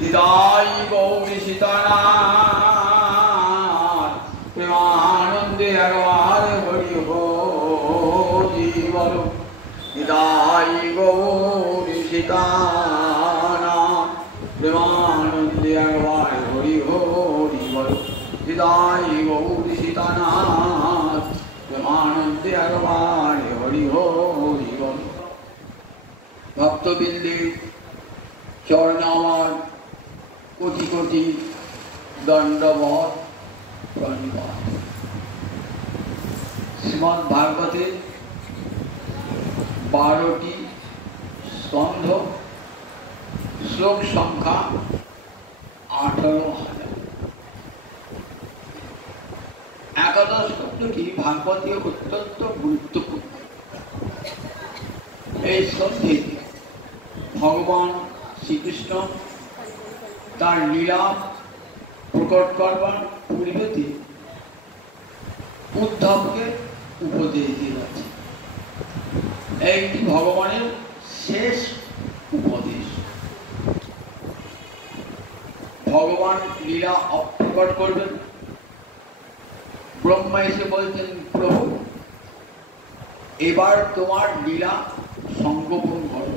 হৃদয় গৌরী সীতানাথ প্রেমানন্দে একবার হরি হরি বল। হৃদয় গৌরী সীতানাথ প্রেমানন্দে একবার হরি হরি বল। হৃদয় গৌরী সীতানাথ প্রেমানন্দে একবার হরি হরি বল। ভক্তবৃন্দের চরণ আমার কোটি কোটি দণ্ডবত প্রণিপাত। শ্রীমদ্ ভাগবতে 12টি স্কন্ধ, শ্লোক সংখ্যা 18,000। একাদশ স্কন্ধটি ভাগবতীয় অত্যন্ত গুরুত্বপূর্ণ। এই স্কন্ধে ভগবান শ্রীকৃষ্ণ তার লীলা প্রকট করবার পূর্বেতে উদ্ধবকে উপদেশ দিয়ে যাচ্ছে। এইটি ভগবানের শেষ উপদেশ। ভগবান লীলা প্রকট করবেন। ব্রহ্মা এসে বলছেন, প্রভু এবার তোমার লীলা সংগোপন করো।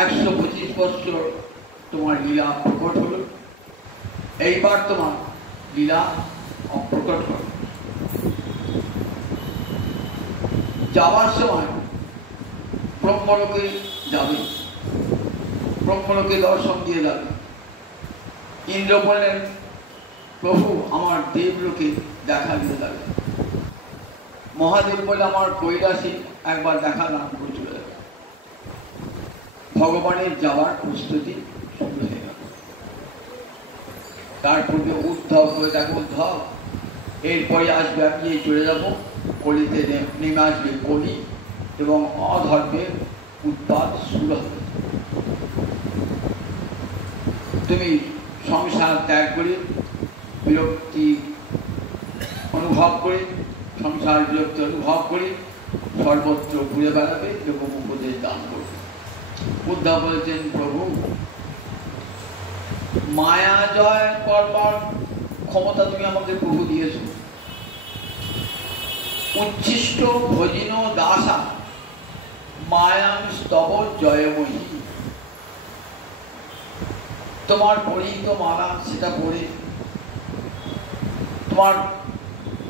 125 বছর তোমার লীলা প্রকট হল, এইবার তোমার লীলা অপ্রকট করো। যাওয়ার সময় ব্রহ্মলোকে যাবে, ব্রহ্মলোকে দর্শন দিয়ে যাবে। ইন্দ্র বললেন, প্রভু আমার দেবলোকে দেখা দিয়ে যাবে। মহাদেব বলে, আমার কৈলাসে একবার দেখা দান করে চলে যাবে। ভগবানের যাওয়ার প্রস্তুতি শুরু হয়ে গেল। তার পূর্বে উদ্ধব হয়ে দেখো, উদ্ধব এরপরে আসবে আমি চলে যাব, কলিতে নেমে আসবে কলি এবং অধর্মের উৎপাত শুরু হবে। তুমি সংসার ত্যাগ করে বিরক্তি অনুভব করে, সংসার বিরক্তি অনুভব করে সর্বত্র ঘুরে বেড়াবে এবং উপদেশ দান করবে। উদ্ধব বলেছেন, প্রভু মায়া জয় করবার ক্ষমতা তুমি আমাকে প্রভু দিয়েছ। উচ্ছিষ্ট ভজিন দাসা মায়াং স্তব জয়ময়ী। তোমার পরিহিত মালা সেটা পরে, তোমার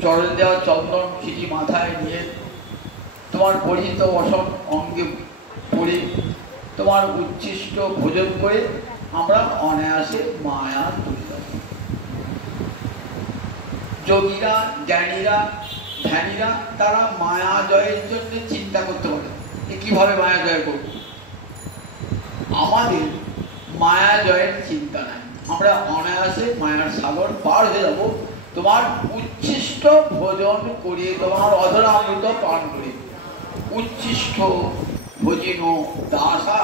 চরণ দেওয়া চন্দন সেটি মাথায় নিয়ে, তোমার পরিহিত বসন অঙ্গে পরে, তোমার উচ্ছিষ্ট ভোজন করে আমরা অনায়াসে মায়া তুলে যাব। যোগীরা, জ্ঞানীরা, ধ্যানীরা তারা মায়া জয়ের জন্য চিন্তা করতে পারে কিভাবে মায়া জয় করব। আমাদের মায়া জয়ের চিন্তা নাই, আমরা অনায়াসে মায়ার সাগর পার হয়ে যাব। তোমার উচ্ছিষ্ট ভোজন করিয়ে, তোমার অধরা অমৃত পান করে, উচ্ছিষ্ট ভজিন দাসা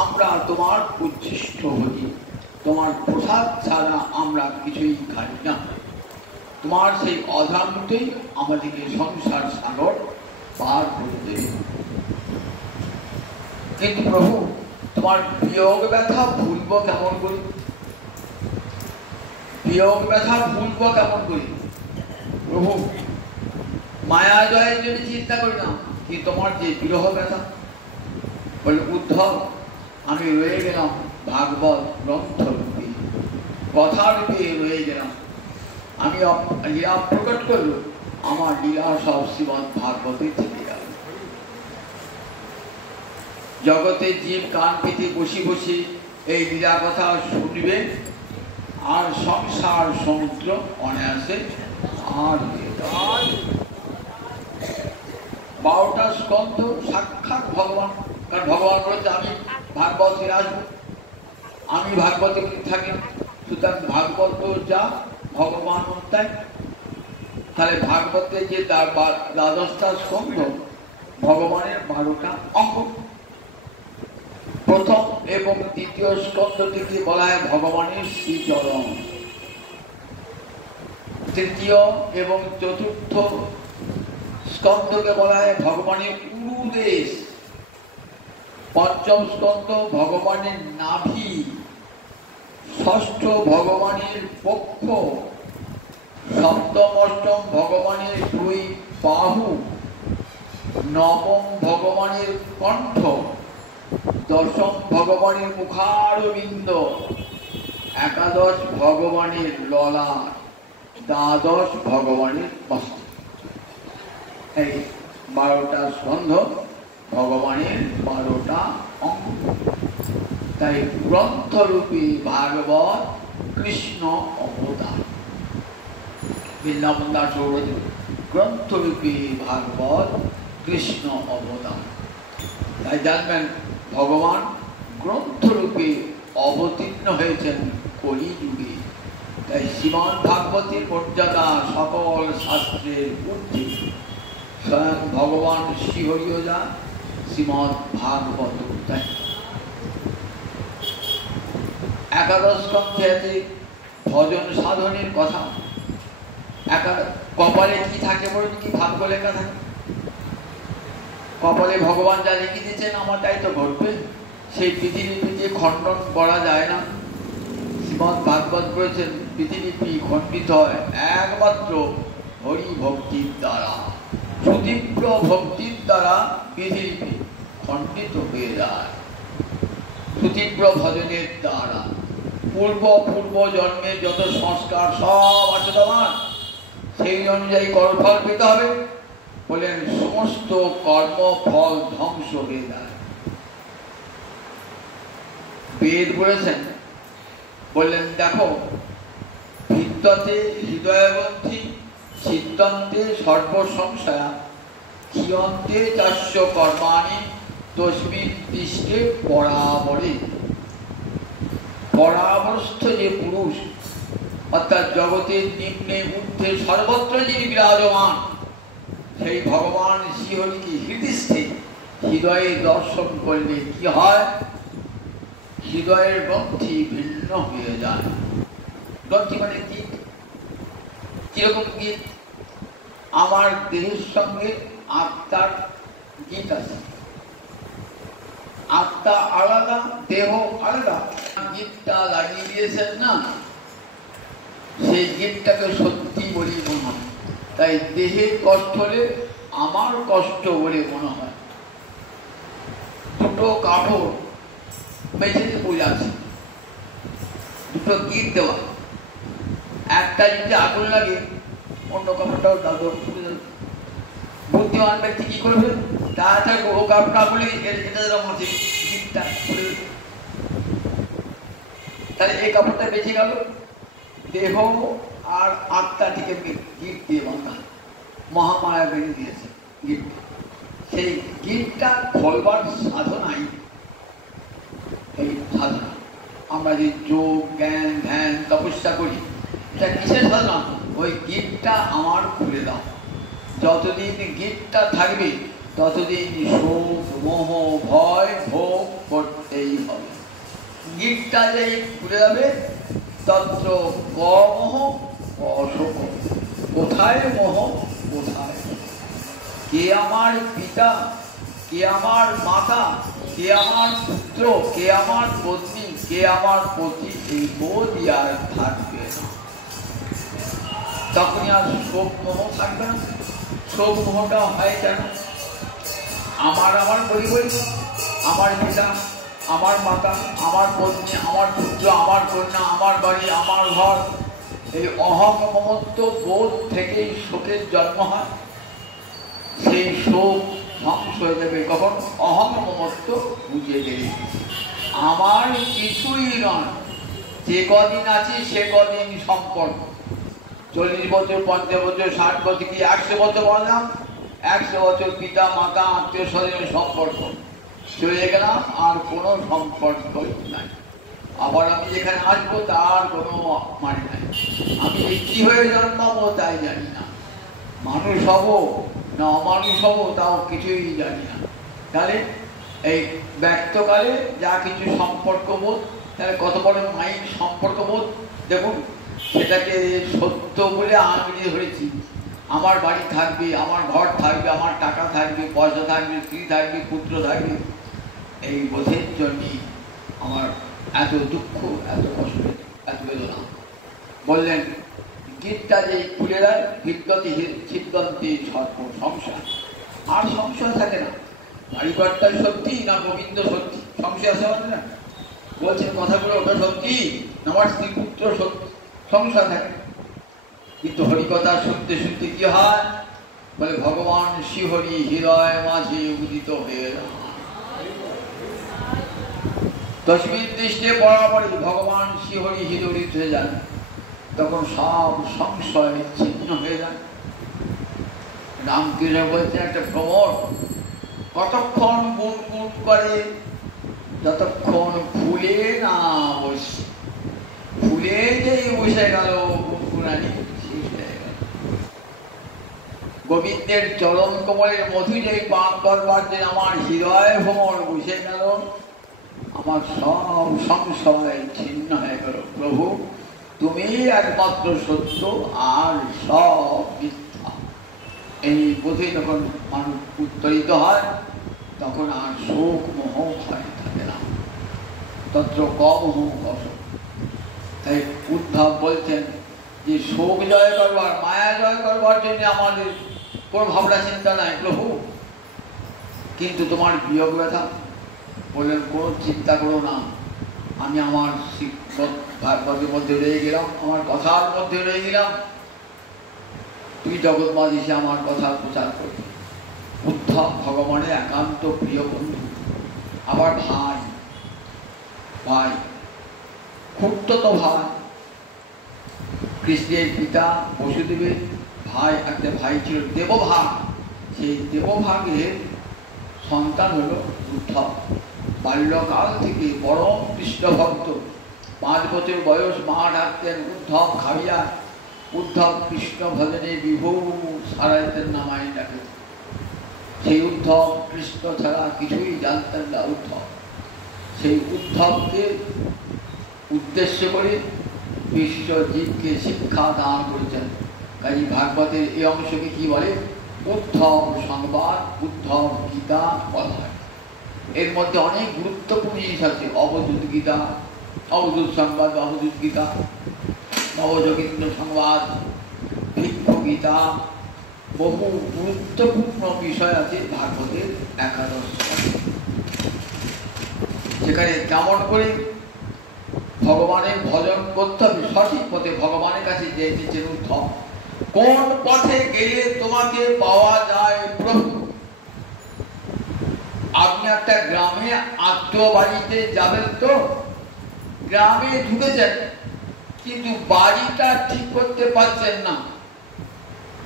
আমরা তোমার উচ্ছিষ্ট ভজি, তোমার প্রসাদ ছাড়া আমরা কিছুই খাই না। তোমার সেই অধরামৃতেই আমাদেরকে সংসার সাগর পার করে দেবে। কিন্তু প্রভু তোমার বিয়োগ ব্যথা ভুলবো কেমন করি? বিয়োগ ব্যথা ভুলবো কেমন করি? প্রভু মায়া জয়ের জন্য চিন্তা করি না, কিন্তু তোমার যে বিরহ ব্যথা। বলে, উদ্ধব আমি রয়ে গেলাম ভাগবত গ্রন্থ রূপে, কথা রূপে রয়ে গেলাম। আমি লীলা প্রকট করলো, আমার লীলা সব শ্রীমদ্ ভাগবতে থেকে গেল। জগতের জীব কান পেতে বসে বসে এই লীলা কথা শুনবে, আর সংসার সমুদ্র অনায়াসে আর 12টা স্কন্ধ সাক্ষাৎ ভগবান। কারণ ভগবান বলেছে আমি ভাগবত ফিরে আসবো, আমি ভাগবতে থাকি। সুতরাং ভাগবত যা ভগবান তাই। তাহলে ভাগবতে যে 12টা স্কন্ধ, ভগবানের 12টা অঙ্গ। প্রথম এবং দ্বিতীয় স্কন্ধটিকে বলা হয় ভগবানের শ্রীচরণ। তৃতীয় এবং চতুর্থ স্কন্ধকে বলা হয় ভগবানের উরুদেশ। পঞ্চম স্কন্ধ ভগবানের নাভি, ষষ্ঠ ভগবানের পক্ষ, সপ্তম অষ্টম ভগবানের দুই বাহু, নবম ভগবানের কণ্ঠ, দশম ভগবানের মুখারবিন্দ, একাদশ ভগবানের ললাট, দ্বাদশ ভগবানের মস্তক। এই 12টা স্কন্ধ ভগবানের 12টা অঙ্গ। তাই গ্রন্থরূপী ভাগবত কৃষ্ণ অবতার। বৃন্দাবন দাস গ্রন্থরূপী ভাগবত কৃষ্ণ অবতার। তাই জানবেন ভগবান গ্রন্থরূপে অবতীর্ণ হয়েছেন কলিযুগে। তাই শ্রীমদ্ ভাগবতের মর্যাদা সকল শাস্ত্রের ঊর্ধ্বে। স্বয়ং ভগবান শ্রীহরিও যা, শ্রীমদ্ ভাগবত তাই। একাদশ স্কন্ধে আছে ভজন সাধনের কথা। কপালে কি থাকে বলুন, কি ভাগ্য লেখা থাকে? কপালে ভগবান যা লিখে দিয়েছেন আমার তাই তো ঘটবে। সেই প্রতিলিপি খণ্ডন করা যায় না। শ্রীমদ্ ভাগবত করেছেন প্রতিলিপি খণ্ডিত হয় একমাত্র হরি ভক্তির দ্বারা। সুতীব্র ভক্তির দ্বারা প্রতিলিপি খণ্ডিত হয়ে যায়, সুতীব্র ভজনের দ্বারা। পূর্ব জন্মের যত সংস্কার সব আছে তোমার, সেই অনুযায়ী কর্মফল পেতে হবে। বলেন সমস্ত কর্মফল ধ্বংস হয়ে যায়। বেদ বলেছেন, বললেন দেখো, ভিত্ততে হৃদয়বন্ধি, সিদ্ধান্তে সর্বসংশয়া, ক্ষিয়ন্তে চাস্য কর্মাণি, তস্মিন তিষ্ঠে পরাবরে। পরাবরস্থ যে পুরুষ, অর্থাৎ জগতের নিম্নে ঊর্ধ্বে সর্বত্র যিনি বিরাজমান, সেই ভগবান শ্রীহরিকে হৃদয়স্থে হৃদয়ে দর্শন করলে কি হয়? হৃদয়ের গ্রন্থি ভিন্ন হয়ে যায়। গ্রন্থি মানে গীত। কিরকম গীত? আমার দেহের সঙ্গে আত্মার গীত আছে। আত্মা আলাদা, দেহ আলাদা। গীতটা লাগিয়ে দিয়েছেন না, সেই গীতটাকে সত্যি বলি মনে হয়। তাই দেহের কষ্ট হলে আমার কষ্ট বলে মনে হয়। দুটো কাপড় মেঝেতে পড়ে আছে, দুটো গিট দেওয়া, একটা যদি আগুন লাগে অন্য কাপড়টাও দাদর ফুটে যাবে। বুদ্ধিমান ব্যক্তি কি করবে? তাড়াতাড়ি ও কাপড়টা বলে এটা মাঝে গিটটা ফুটে যাবে। তাহলে এই কাপড়টা বেঁচে গেল। দেহ আর আত্মাটিকে গিট দিয়ে বাঁধা, মহামায়া বেরিয়ে দিয়েছে গিট। সেই গিটটা খোলবার সাধনাই এই সাধনা। আমরা যে যোগ, জ্ঞান, ধ্যান, তপস্যা করি, এটা কিসের সাধনা? ওই গিটটা আমার খুলে দাও। যতদিন গিটটা থাকবে ততদিন শোক, মোহ, ভয় ভোগ করতেই হবে। গিটটা যেই খুলে যাবে তত্র মোহ অশোক। কোথায় মোহ, কোথায়? কে আমার পিতা, কে আমার মাতা, কে আমার পুত্র, কে আমার পত্নী, কে আমার পতি, এই বোধই আর থাকবে না। তখনই আর শোক মোহ থাকবে না। শোক মোহটা হয় কেন? আমার বলি আমার পিতা, আমার মাতা, আমার পত্নী, আমার পুত্র, আমার কন্যা, আমার বাড়ি, আমার ঘর, এই অহং মমত্ব বোধ থেকেই শোকের জন্ম হয়। সেই শোক ধ্বংস হয়ে যাবে কখন? অহং মমত্ব বুঝে গেলে আমার কিছুই নয়। যে কদিন আছে সে কদিন সম্পর্ক। 40 বছর, 50 বছর, 60 বছর, কি 100 বছর বললাম, 100 বছর পিতা মাতা আত্মীয় স্বজনের সম্পর্ক চলে গেলাম, আর কোনো সম্পর্কই নাই। আবার আমি যেখানে আসবো তার কোনো মানে নাই। আমি কি হয়ে জন্মাবো তাই জানি না। মানুষ হব না অমানুষ হব তাও কিছুই জানি না। তাহলে এই ব্যক্তকালে যা কিছু সম্পর্কবোধ, তাহলে কত বড় মাইক সম্পর্কবোধ দেখুন। সেটাকে সত্য বলে আঁকড়ে ধরেছি। আমার বাড়ি থাকবে, আমার ঘর থাকবে, আমার টাকা থাকবে, পয়সা থাকবে, স্ত্রী থাকবে, পুত্র থাকবে। এই বোধের জন্যই আমার এত দুঃখ, এত কষ্ট, এত বেদনা। বললেন গীতটা যে খুলে দেয়, বিদ্যতি ছিদ্যন্তি সর্ব সংশয়, আর সংশয় থাকে না। বাড়িঘরটা সত্যি না গোবিন্দ সত্যি, সংশয় আছে আমাদের না। বলছেন কথাগুলো ওটা সত্যি, আমার স্ত্রী পুত্র সত্যি, সংশয় থাকে। কিন্তু হরিকথা শুনতে শুনতে কি হয়, বলে ভগবান শ্রীহরি হৃদয় মাঝে উদিত হয়ে তসমিন দৃষ্টে বরাবরই ভগবান শ্রীহরি হৃদয় উদিত হয়ে যান, তখন সব সংশয় ছিন্ন হয়ে যান। রামকৃষ্ণ বলছেন একটা ভ্রমর কতক্ষণ গুনগুন করে, যতক্ষণ ফুলে না বসে, ফুলে যে বসে গেল গুনগুনানি শেষ হয়ে গেল। গোবিন্দের চরণ কমলের মধু যেই পান করবার জন্য আমার হৃদয় ভ্রমর বসে গেল, আমার সব সংশয় ছিন্ন হয়ে গেল। প্রভু তুমি একমাত্র সত্য, আর সব মিথ্যা। এই বোধে যখন মানুষ উত্তরিত হয়, তখন আর শোক মোহ ভয় থাকে না, তত্র কম কষ। তাই উদ্ধব বলছেন যে শোক জয় করবার, মায়া জয় করবার জন্য আমাদের কোনো ভাবনা চিন্তা নাই প্রভু, কিন্তু তোমার বিয়োগ ব্যথা, বললেন কোনো চিন্তা করো না, আমি আমার ভাগবতের মধ্যে রয়ে গেলাম, আমার কথার মধ্যে রয়ে গেলাম, তুই জগৎমাঝ এসে আমার কথার প্রচার করবি। উদ্ধব ভগবানের একান্ত প্রিয় বন্ধু, আবার ভাই, ভাই খুঁড়ত ভাই, কৃষ্ণের পিতা বসুদেবের ভাই, একটা ভাই ছিল দেবভাগ, সেই দেবভাগের সন্তান হল উদ্ধব। বাল্যকাল থেকে পরম কৃষ্ণ ভক্ত, 5 বছর বয়স মা ডাকতেন উদ্ধব খাইয়া, উদ্ধব কৃষ্ণ ভজনে বিভোর সারাইতেন নামায় ডাকে। সেই উদ্ধব কৃষ্ণ ছাড়া কিছুই জানতেন না উদ্ধব। সেই উদ্ধবকে উদ্দেশ্য করে বিশ্বজীবকে শিক্ষা দান করেছেন। কাজী ভাগবতের এই অংশকে কি বলে? উদ্ধব সংবাদ, উদ্ধব গীতা বলা হয়। এর মধ্যে অনেক গুরুত্বপূর্ণ জিনিস আছে, অবধূত গীতা, অবধূত সংবাদ, অবধূত গীতা, নবযোগীন্দ্র সংবাদ, ভিক্ষু গীতা, বহু গুরুত্বপূর্ণ বিষয় আছে ভাগবতের 11 সেখানে কেমন করে ভগবানের ভজন করতে হবে, সঠিক পথে ভগবানের কাছে যেতেছেন উদ্ধব। কোন পথে গেলে তোমাকে পাওয়া যায় প্রভু? আপনি একটা গ্রামে আত্মীয় বাড়িতে যাবেন, তো গ্রামে ঢুকেছেন কিন্তু বাড়িটা ঠিক করতে পারছেন না,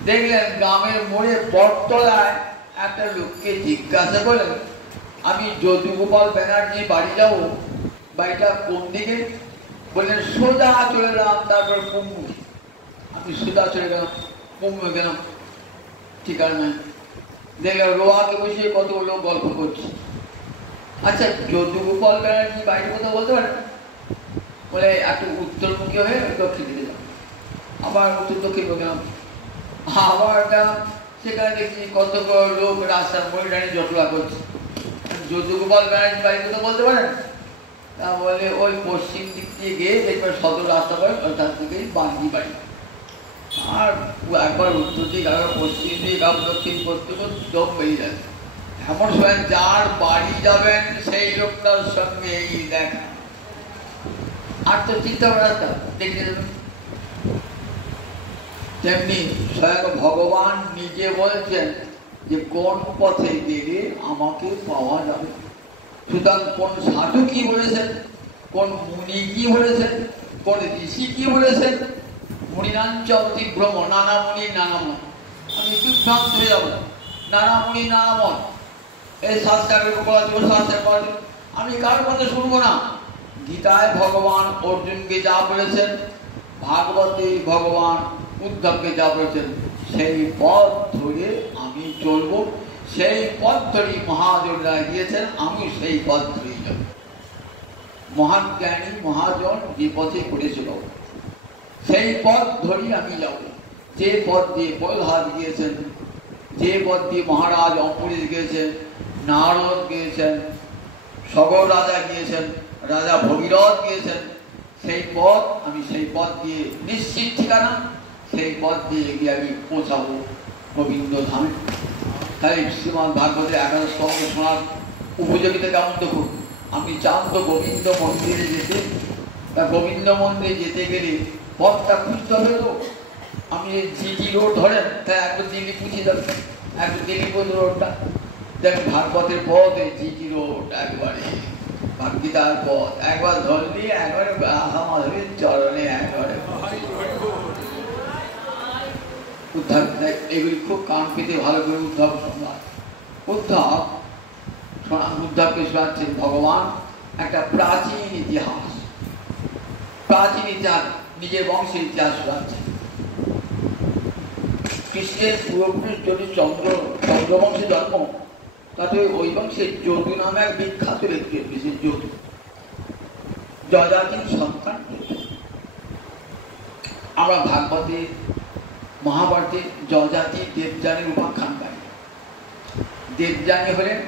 দেখলেন গ্রামের মোড়ে বটতলায় একটা লোককে জিজ্ঞাসা করলেন, আমি যদুগোপাল ব্যানার্জি বাড়ি যাবো, বাড়িটা কোন দিকে? বললেন সোজা চলে গেলাম, তারপর কুম্ভুকে। আমি সোজা চলে গেলাম, কুম্ভে গেলাম, ঠিকানা নাই। দেখলাম রোয়াকে বসে কত লোক গল্প করছে। আচ্ছা যদুগোপাল ব্যানার্জি বাড়ির কথা বলতে পারেন? বলে একটু উত্তরমুখী হয়ে দক্ষিণে গেলাম, আবার উত্তর দক্ষিণ গেলাম, আবার গেলাম, সেখানে দেখছি কত লোক রাস্তার মোড়ে দাঁড়িয়ে জটলা করছে। যদুগোপাল ব্যানার্জি বাড়ির কথা বলতে পারেন? তা বলে ওই পশ্চিম দিক দিয়ে গিয়ে দেখবেন সদর রাস্তা পড়ে, ওইখান থেকেই বাঙ্গি বাড়ি। আর একবার উত্তর দিক, একবার পশ্চিম দিক, আবার দক্ষিণ করতে করতে দম বেরিয়ে যাচ্ছে। এমন সময় যার বাড়ি যাবেন সেই লোকটার সঙ্গে এই দেখা, আর তো চিন্তা রাস্তা দেখতে যাবেন। তেমনি স্বয়ং ভগবান নিজে বলছেন যে কোন পথে গেলে আমাকে পাওয়া যাবে। সুতরাং কোন সাধু কি বলেছেন, কোন মুনি কি বলেছেন, কোন ঋষি কি বলেছেন, মুনিনাঞ্চ অতিভ্রম, নানা মুনি নানা মত। আমি বিভ্রান্ত হয়ে যাবো, নানা মুনি নানা মত, এই শাস্ত্রের করা যাবে, শাস্ত্রের করা যাবে, আমি কার কথা শুনবো না। গীতায় ভগবান অর্জুনকে যা বলেছেন, ভাগবতে ভগবান উদ্ধবকে যা বলেছেন, সেই পথ ধরে আমি চলবো। সেই পথ ধরেই মহাজনরা গিয়েছেন, আমি সেই পথ ধরেই যাব। মহান জ্ঞানী মহাজন যে পথে করেছিল সেই পথ ধরেই আমি যাব। যে পথ দিয়ে প্রহ্লাদ গিয়েছেন, যে পথ দিয়ে মহারাজ অম্বরীশ গিয়েছেন, নারদ গিয়েছেন, সগর রাজা গিয়েছেন, রাজা ভগীরথ গিয়েছেন, সেই পথ আমি সেই পথ দিয়ে নিশ্চিত ঠিকানা, সেই পথ দিয়ে গিয়ে আমি পৌঁছাবো গোবিন্দ ধামে। তাই শ্রীমদ ভাগবতের 11 শ্লোক শোনার উপযোগিতা কেমন দেখুন। আপনি চান তো গোবিন্দ মন্দিরে যেতে, তা গোবিন্দ মন্দিরে যেতে গেলে পথটা খুঁজতে হবে তো। আপনি জিটি রোড ধরেন, তাই একবার দিল্লি পুছিয়ে যাবেন, একবার দিল্লি পর্যন্ত রোডটা দেখেন ভাগবতের পথ, জিটি রোড একবারে ভাগ্যিতার পথ একবার ধরলি একবারে মাধবীর চরণে একবারে উদ্ধার। এগুলি খুব কান পেতে ভালো করে উদ্ধব সংবাদ। উদ্ধবকে শোনাচ্ছেন ভগবান একটা প্রাচীন ইতিহাস, প্রাচীন ইতিহাস, নিজের বংশের ইতিহাস শোনাচ্ছেন। কৃষ্ণের পূর্বপুরুষ যদি চন্দ্রবংশে জন্ম, তাতে ওই বংশে যদু নামে এক বিখ্যাত ব্যক্তি, বিশেষ যদু, যজাতির সন্তান। আমরা ভাগবতে মহাভারতে যজাতি দেবযানীর উপাখ্যান পাই। দেবযানী হলেন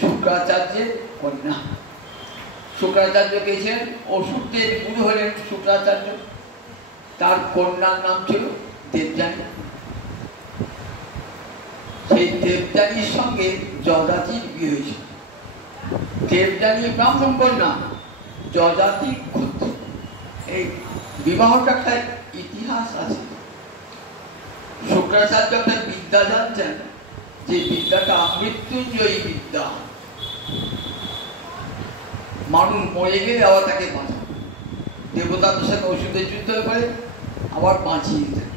শুক্রাচার্যের কন্যা। শুক্রাচার্য পেয়েছেন, অসুরদের গুরু হলেন শুক্রাচার্য, তার কন্যার নাম ছিল দেবযানী। সেই দেবযানীর সঙ্গে যজাতির বিয়ে হয়েছিল। দেবযানী ব্রাহ্মণ কন্যা, যজাতি ক্ষত্রিয়। এই বিবাহটা একটা ইতিহাস আছে। শুক্রাচার্য একটা বিদ্যা জানছেন, যে বিদ্যাটা মৃত্যুঞ্জয়ী বিদ্যা। মানুষ মরে গেলে আবার তাকে বাঁচায়, দেবতাদের সাথে ওষুধের যুদ্ধ করে আবার বাঁচিয়ে দেয়।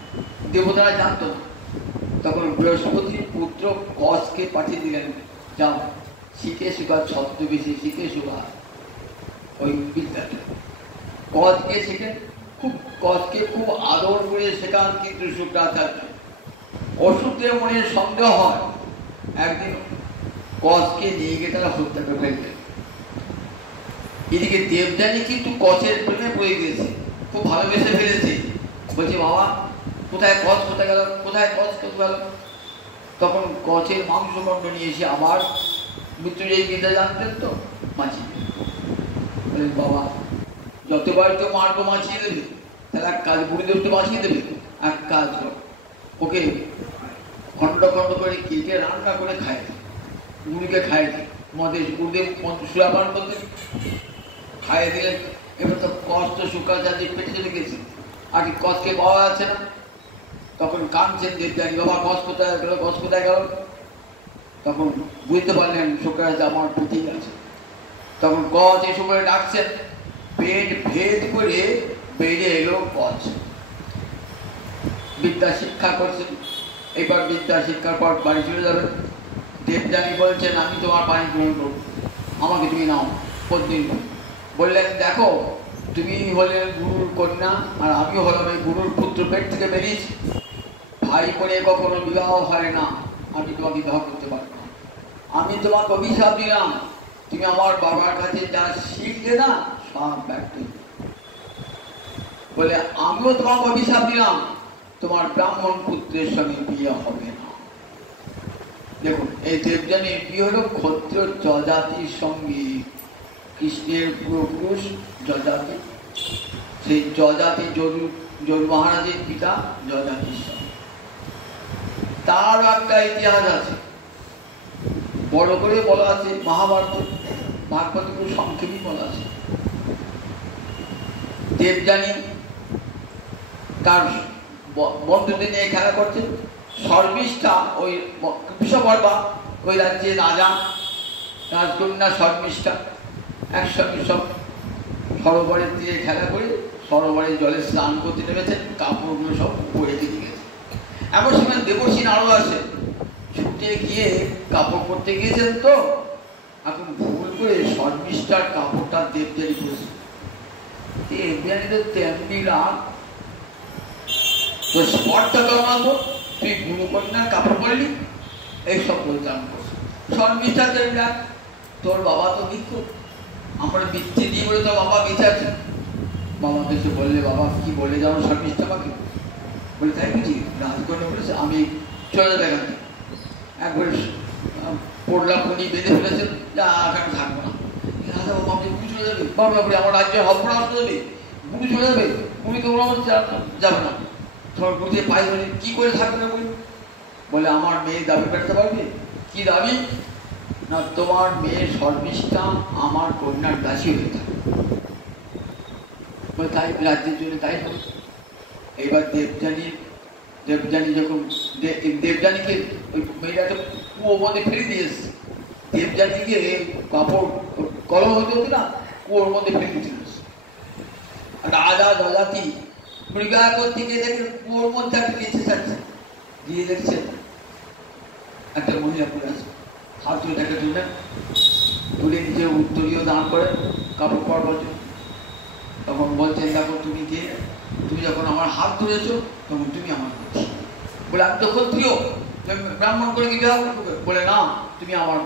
দেবতারা জানতো না, তখন বৃহস্পতির পুত্র কসকে পাঠিয়ে দিলেন, যাও শিখে শুকা, ছদ্মবেশে শিখে শুকা ওই বিদ্যাটা। কসকে শেখেন, কসকে খুব আদর করে শেখান, কিন্তু শুক্রাচার্য অসুরদের মনে সন্দেহ হয়, একদিন কসকে নিয়ে গিয়ে তারা হত্যা করে ফেলবে। এদিকে দেবযানী কিন্তু কসের প্রেমে পড়ে গেছে, খুব ভালোবেসে ফেলেছে। বলছে বাবা কোথায় কস, কোথায় গেল, কোথায় কস কোথায় গেল। তখন কসের মাংসখণ্ড নিয়ে এসে আবার মৃত্যুঞ্জয়ী বিদ্যা জানতেন তো, বাঁচিয়ে বলেন বাবা যতবার তো মারবো বাঁচিয়ে দেবে, তাহলে এক কাজ, গুরুদেবকে বাঁচিয়ে দেবে, এক কাজ ওকে খণ্ড খণ্ড করে কেটে রান্না করে খায়, গুরুকে খায় দিই। আমাদের গুরুদেব সুরাপান করতেন, খাইয়ে দিলেন। এবার তো কষ্ট শুক্রাচার্যের পেটে চলে গেছে, আর কসকে পাওয়া যাচ্ছে না। তখন কাঁদছেন দেবযানী, বাবা কস কোথায় গেল, কস কোথায় গেল। তখন বুঝতে পারলেন শুক্রাচার্য আমার পেটেই আছে। তখন কস এসে করে ডাকছেন, পেট ভেদ করে বেরিয়ে এলো কস। বিদ্যা শিক্ষা করছেন। এবার বিদ্যা শিক্ষার পর বাড়ি চলে যাবেন। দেবযানী বলছেন আমি তোমার পানি গ্রহণ করবো, আমাকে তুমি নাও প্রতিদিন। বললেন দেখো তুমি হলে গুরুর কন্যা, আর আমিও হলাম এই গুরুর পুত্র, পেট থেকে বেরিয়েছি, ভাই করে কখনো বিবাহ হয় না, আমি তোমাকে বিবাহ করতে পারবো না। আমি তোমাকে অভিশাপ দিলাম, তুমি আমার বাবার কাছে যা শিখলে না সব ব্যর্থ। বলে আমিও তোমাকে অভিশাপ দিলাম, তোমার ব্রাহ্মণ পুত্রের সঙ্গে বিয়ে হবে না। দেখুন এই দেবযানীর বিয়ে হলো ক্ষত্রিয় যজাতির সঙ্গে। কৃষ্ণের পূর্বপুরুষ যজাতি, সেই যজাতি যদু মহারাজের পিতা যজাতির সঙ্গে। তার একটা ইতিহাস আছে, বড় করে বলা আছে মহাভারত, ভাগবত খুব সংক্ষেপে বলা আছে। দেবযানী তার বন্ধুদের নিয়ে খেলা করছে। শর্মিষ্ঠা ওই বিষবর্বা, ওই রাজ্যের রাজা, রাজকন্যা শর্মিষ্ঠা একসঙ্গে সব সরোবরের তীরে খেলা করে সরোবরের জলে স্নান করতে নেমেছেন, কাপড়গুলো সব পরে দিয়ে গেছে। এমন সময় দেবর্ষী নারদ আসে, ছুটে গিয়ে কাপড় পরতে গিয়েছেন, তো এখন ভুল করে শর্মিষ্ঠার কাপড়টা দেবযানী পরেছে। দেবযানী তো তেমনি রাগ, তো স্পর্ধা কমাতো, তুই গুরুকন্যার কাপড় পরলি, এইসব পরিচালন করছে। শর্মিষ্ঠা দেবরাগ, তোর বাবা তো ভিক্ষুক, আমরা বৃত্তি দিয়ে বলে তোর বাবা বেঁচে আছে। বাবা এসে বললে বাবা কি বলে যাও শর্মিষ্ঠা আমাকে, বলে তাই বুঝি রাজকন্যা বলেছে আমি চলে যাবে এখান থেকে। একবার পড়লা পুনি বেঁধে ফেলেছেন, যা এখানে থাকবো না। রাজা বাবা গুরু চলে যাবে, বাবা আমার রাজ্যে হবড়া হয়ে যাবে, গুরু চলে যাবে, গুরু তো যাবে না। তোমার গুরুতে পায়ে ধরে কি করে থাকবে না বলি? বলে আমার মেয়ে দাবি পেটাতে পারবে। কি দাবি? না তোমার মেয়ে শর্মিষ্ঠা আমার কন্যার দাসী হয়ে থাকে। তাই রাজ্যের জন্য তাই হবে। এইবার দেবযানী যখন দেবযানীকে ওই মেয়েটাকে কুয়ো মধ্যে ফেলে দিয়ে এসছে, দেবযানীকে কাপড় কলম হতে হতো না, কুয়োর মধ্যে ফেলে দিয়েছিল। রাজা যজাতি মৃগা করতে গিয়ে দেখে কুয়োর মধ্যে একটা কেঁচে ছাড়ছে, দিয়ে দেখছে একটা মহিলা পড়ে আছে, হাত ধরে তাকে তুলে নিজের উত্তরীয় দান করে কাপড় পরবার জন্য। তখন বলছেন দেখো তুমি কে? তুমি যখন আমার হাত ধরেছ তখন তুমি আমার বলে আমি তো ক্ষত্রিয়, ব্রাহ্মণ করে কি বিবাহ বলে না তুমি আমার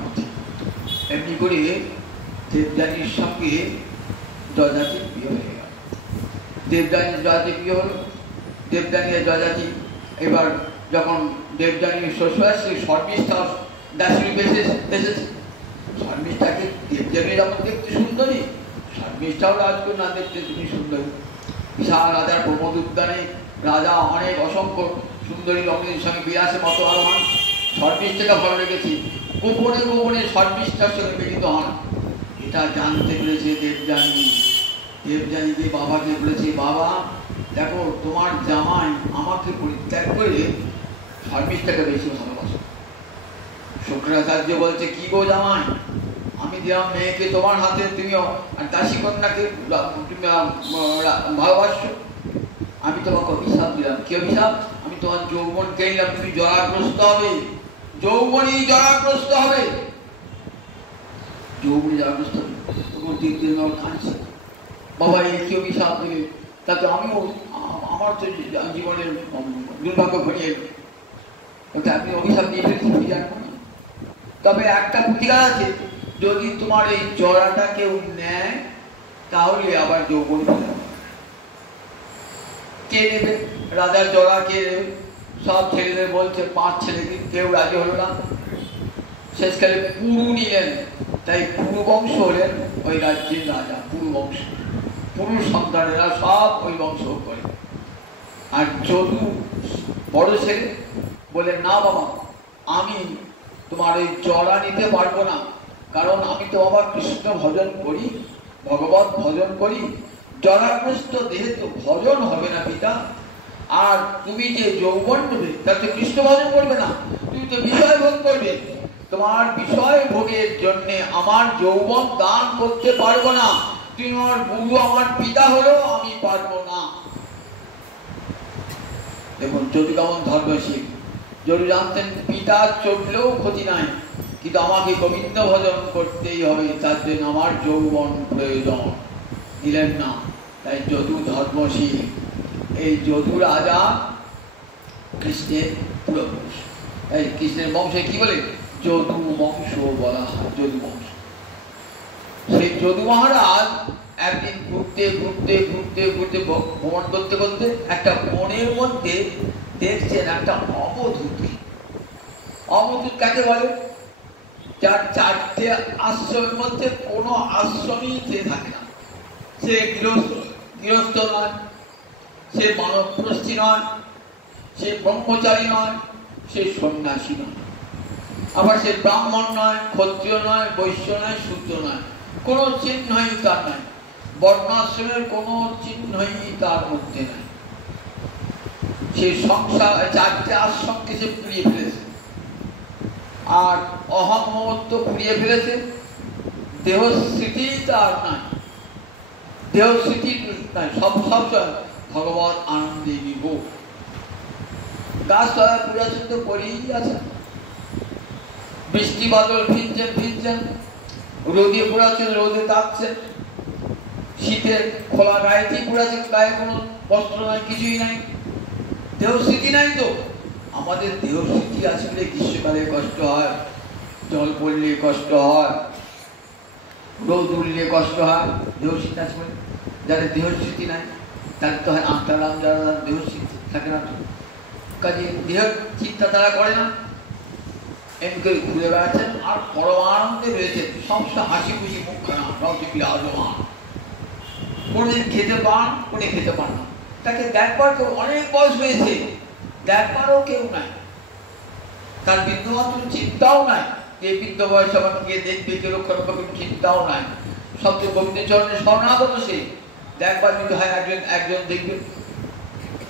বুদ্ধি। এমনি করে দেবযানীর সঙ্গে যজাতির বিয়ে হয়ে গেল। দেবযানীর যজাতি বিয়ে হলো। দেবযানী যজাতি এবার যখন দেবযানীর শ্বশুর আসছে শর্মিষ্ঠা দাসী এসেছে। শর্মিষ্ঠাকে দেবযানী যেমন দেখতে সুন্দরী, শর্মিষ্ঠাও রাজকন্যা দেখতে তুমি সুন্দরী। বিশাল রাজার প্রমোদ উদ্যানে রাজা অনেক অসংখ্য সুন্দরী রমণীর সঙ্গে বিরাসে মতো হন। শর্মিষ্ঠাকে ভালো রেখেছি, গোপনে গোপনে শর্মিষ্ঠার সঙ্গে মিলিত হন। এটা জানতে পেরেছে দেবযানী। দেবযানীকে বাবাকে বলেছে বাবা দেখো তোমার জামাই আমাকে পরিত্যাগ করে শর্মিষ্ঠাকে বেশি ভালোবাসে। শুক্রাচার্য বলছে কি গো জামাই, আমি দিলাম মেয়েকে তোমার হাতে, তুমি দাসী কন্যাকে তুমি ভালোবাসছো। আমি তোমাকে অভিশাপ দিলাম। কি অভিশাপ? আমি তোমার যৌবন কেনিলাম, তুমি জরাগ্রস্ত হবে, যৌবনই জরাগ্রস্ত হবে। যৌবনী জরাগ্রস্ত হবে তখন দিন কাঁদছে, বাবা এই কি অভিশাপ দিলে? তাতে আমিও আমার তো জীবনের দুর্ভাগ্য ঘটিয়ে এলো, আপনি অভিশাপ দিয়ে ফেলেছি জানবো না। তবে একটা প্রতিকার আছে, যদি তোমার এই জরাটা কেউ নেয় তাহলে আবার যৌবন কে নেবে? রাজার জরা কে নেবে? সব ছেলেদের বলছে, 5 ছেলেকে, কেউ রাজি হলো না। শেষকালে পুরু নিলেন, তাই পুরু বংশ হলেন ওই রাজ্যের রাজা। পুরু বংশ, পুরুষ সন্তানেরা সব ওই বংশ করে। আর যদু বড় ছেলে বলে না বাবা আমি তোমার ওই জরা নিতে পারবো না, কারণ আমি তো আবার কৃষ্ণ ভজন করি, ভগবত ভজন করি, জরাগ্রস্ত দেহে তো ভজন হবে না পিতা। আর তুমি যে যৌবন নেবে তাতে কৃষ্ণ ভজন করবে না, তুমি তো বিষয় ভোগ করবে। তোমার বিষয় ভোগের জন্য আমার যৌবন দান করতে পারবো না। তুমি আমার গুরু, আমার পিতা হলো, আমি পারবো না। দেখুন যদু কেমন ধর্মশীল। যদু জানতেন পিতা চটলেও ক্ষতি নাই, কিন্তু আমাকে গোবিন্দ ভজন করতেই হবে, তার জন্য আমার যৌবন প্রয়োজন। দিলেন না, তাই যদু ধর্মশীল। এই যদু রাজা কৃষ্ণের পুরবংশ, তাই কৃষ্ণের বংশে কি বলে যদু বংশ বলা হয়, যদু বংশ। সেই যদু মহারাজ একদিন ঘুরতে ঘুরতে ঘুরতে ঘুরতে ভ্রমণ করতে করতে একটা বনের মধ্যে দেখছেন একটা অবধূত। অবধূত কাকে বলে? যার 4টে আশ্রমের মধ্যে কোনো আশ্রমই সে থাকে না। সে গৃহস্থ নয়, সে মানবপ্রস্থী নয়, সে ব্রহ্মচারী নয়, সে সন্ন্যাসী নয়, আবার সে ব্রাহ্মণ নয়, ক্ষত্রিয় নয়, বৈশ্য নয়, শূদ্র নয়, কোনো চিহ্নই তার নাই। বর্ণাশ্রমের কোনো চিহ্নই তার মধ্যে নাই। সে সংসার 4টে আশ্রমকে সে পুড়িয়ে ফেলেছে, আর অহম মমত্ব পুড়িয়ে ফেলেছে। দেহস্মৃতি তার নাই, দেহস্মৃতি নাই, সব ভগবত আনন্দে বিভোগ। গাছতলা পূজাচিন্ত করেই আছে, বৃষ্টি বাদল ভিজছেন, রোদে পড়াচ্ছেন, রোদে তাপছেন, শীতে খোলা গায়েতেই পড়াচ্ছেন, গায়ে কোনো বস্ত্র নাই, কিছুই নাই, দেহস্মৃতি নাই। তো আমাদের দেহস্মৃতি আছে বলে গ্রীষ্মকালে কষ্ট হয়, জল পড়লে কষ্ট হয়, রোদ উঠলে কষ্ট হয়, দেহস্মৃতি আছে বলে। যাদের দেহস্মৃতি নাই তাদের তো হয় আত্মারাম, যারা দেহস্মৃতি থাকে না, কাজে দেহ চিন্তা তারা করে না। এমনি করে ঘুরে বেড়াচ্ছেন আর পরমানন্দে রয়েছেন, সবসময় হাসি খুশি মুখখানা বিরাজমান। কোনদিন খেতে পান, কোনে খেতে পান না, তাকে দেখবার কেউ, অনেক বয়স হয়েছে, দেখবারও কেউ নাই, তার বিন্দুমাত্র চিন্তাও নাই যে বৃদ্ধ বয়স আমাকে গিয়ে দেখবে, কে রক্ষা করবে, চিন্তাও নাই। সবচেয়ে গোবিন্দ চরণে শরণাগত সে, দেখবার যদি হয় একজন একজন দেখবে।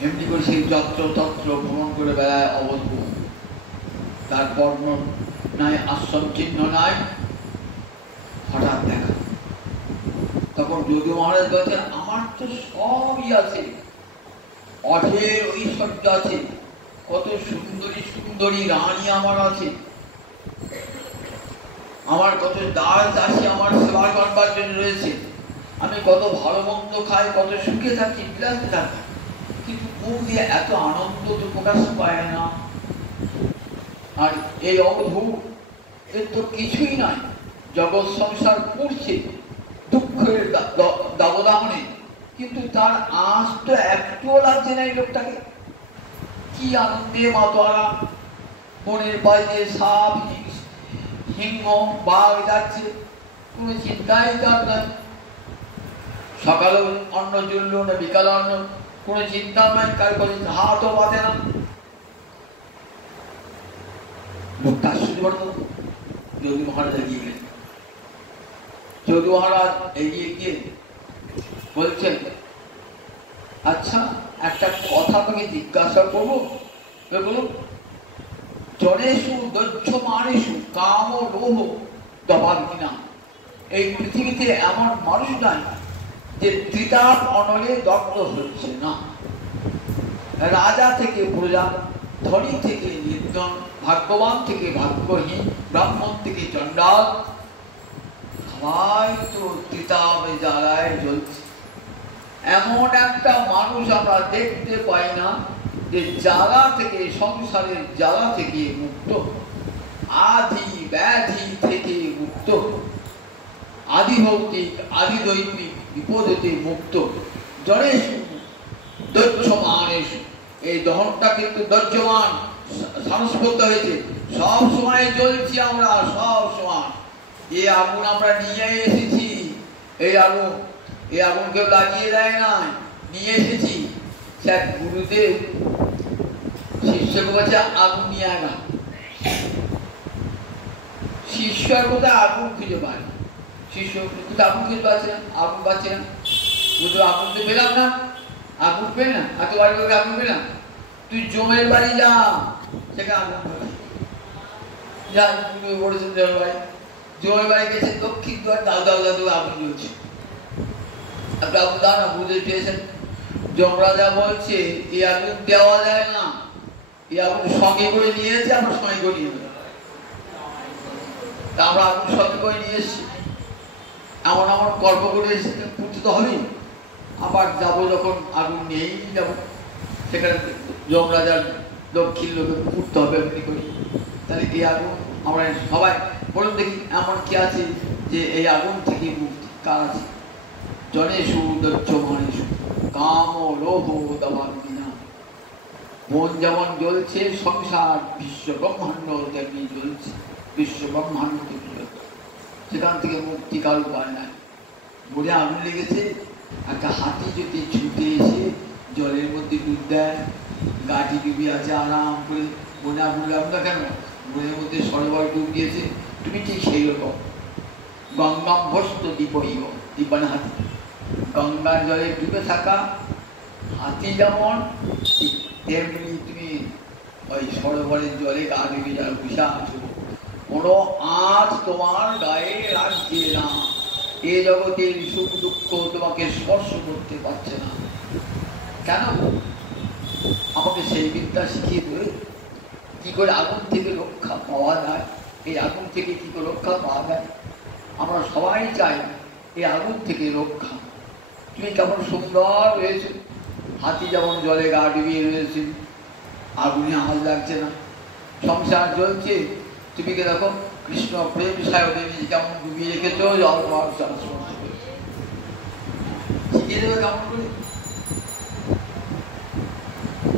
এমনি করে সেই যত্র তত্র ভ্রমণ করে বেড়ায় অবধূত, তার বর্ণ নাই, আশ্রম চিহ্ন নাই। হঠাৎ দেখা, তখন যদু মহারাজ বলছেন আমার তো সবই আছে, অঢের ঐশ্বর্য আছে, কত সুন্দরী সুন্দরী রানী আমার আছে, আমার কত দাস দাসী আমার সেবা করবার জন্য রয়েছে, আমি কত ভালো মন্দ খাই, কত সুখে থাকি, বিলাসে থাকি, কিন্তু মুখ দিয়ে এত আনন্দ তো প্রকাশ পায় না। আর এই অবধূত, এর তো কিছুই নাই, জগৎ সংসার পড়ছে দুঃখের দাবদাহনে, কিন্তু তার আঁচ তো একটুও লাগছে না এই লোকটাকে। কি আনন্দে মাতোয়ারা, মনের বাইরে সাপ সিংহ বাঘ যাচ্ছে, কোনো চিন্তাই তার নাই। সকালে অন্ন জুড়ল না বিকালে অন্ন, কোনো চিন্তা নাই, কার কাছে হাতও বাঁধে না। লোকটা আশ্চর্য বড়। যদু মহারাজ এগিয়ে গেলেন। যদু মহারাজ এগিয়ে গিয়ে বলছেন, আচ্ছা একটা কথা তোকে জিজ্ঞাসা করবো, বলুন, জনেষু দৈত্যমানেষু কাম লোভ দবাগ্নিনা, এই পৃথিবীতে এমন মানুষ নাই যে ত্রিতাপ অনলে দগ্ধ হচ্ছে না। রাজা থেকে প্রজা, ধনী থেকে নির্ধন, ভাগ্যবান থেকে ভাগ্যহীন, ব্রাহ্মণ থেকে চণ্ডাল, সবাই তো ত্রিতাপে জ্বালায় জ্বলছে। এমন একটা মানুষ আমরা দেখতে পাই না যে জ্বালা থেকে, সংসারের জ্বালা থেকে মুক্ত, আদি ব্যাধি থেকে মুক্ত, আদি ভৌতিক আদি দৈবিক বিপদ হতে মুক্ত। জনেষু দৈত্যমানেষু, এই দহনটা কিন্তু দৈত্যমান সংস্পর্ধ হয়েছে, সব সময় জ্বলছি আমরা, সব সময়। এই আগুন আমরা নিয়ে এসেছি, এই আগুন কেউ লাগিয়ে দেয় না, নিয়ে এসেছি। স্যার গুরুদেব শিষ্যকে বলছে আগুন নিয়ে আনা, শিষ্যর কোথায় আগুন খুঁজে পায়, শিষ্য কোথায় আগুন খুঁজে পাচ্ছে না, আগুন পাচ্ছে না। বুঝলো আগুন তো পেলাম না, আগুন পেয়ে না, এত বাড়ি করে আগুন পেয়ে না, তুই জমের বাড়ি যা, সেখানে আগুন পাবে। যা বলেছেন জমের বাড়ি, জমের বাড়ি গেছে, দক্ষিণ দুয়ার দাউ দাউ দাউ আগুন জ্বলছে। একটা আগুন দাও না, বুঝতে পেয়েছেন? যমরাজা বলছে এই আগুন দেওয়া যায় না, এই আগুন সঙ্গে করে নিয়ে এসে আমরা সঙ্গে করে নিয়ে নেবো। তা আমরা আগুন সঙ্গে করে নিয়ে এসছি, এমন এমন গল্প করে এসে পুড়তে তো হবেই। আবার যাবো যখন আগুন নিয়েই যাবো, সেখানে যমরাজার দক্ষিণ লোকে পুড়তে হবে এমনি করি। তাহলে এই আগুন আমরা সবাই বলুন দেখি, এমন কি আছে যে এই আগুন থেকে মুক্তি কার আছে? জনেষু দৈত্যমানেষু কাম লোভ দবাগ্নিনা। মন যেমন জ্বলছে, সংসার বিশ্ব ব্রহ্মাণ্ড তেমনি জ্বলছে, বিশ্ব ব্রহ্মাণ্ড তেমনি জ্বলছে, সেখান থেকে মুক্তি কারো উপায় নাই। মনে আগুন লেগেছে, একটা হাতি যদি ছুটে এসে জলের মধ্যে ডুব দেয়, গাটি ডুবি আছে আরাম করে, মনে আগুন লাগবে না কেন? মনের মধ্যে সরোবর ডুব দিয়েছে, তুমি ঠিক সেই রকম। গঙ্গাম ভস্ত দীপইব দীপান হাতি, গঙ্গার জলে ডুবে থাকা হাতি যেমন, তেমনি তুমি ওই সরোবরের জলে গা ডুবে যার বসে আছো, কোনো আজ তোমার গায়ে লাগছে না, এ জগতের সুখ দুঃখ তোমাকে স্পর্শ করতে পারছে না। কেন? আমাকে সেই বিদ্যা শিখিয়ে দেবে কি করে আগুন থেকে রক্ষা পাওয়া যায়, এই আগুন থেকে কি করে রক্ষা পাওয়া যায়। আমরা সবাই চাই এই আগুন থেকে রক্ষা। তুমি কেমন সুন্দর রয়েছে, হাতি যেমন জলে গা ডুবিয়ে রয়েছে, আগুনে আওয়াজ লাগছে না, সংসার জ্বলছে, তুমি কে দেখো কৃষ্ণ প্রেম সায়নে কেমন ডুবিয়ে রেখেছ, জল শিখিয়ে দেবে কেমন করে।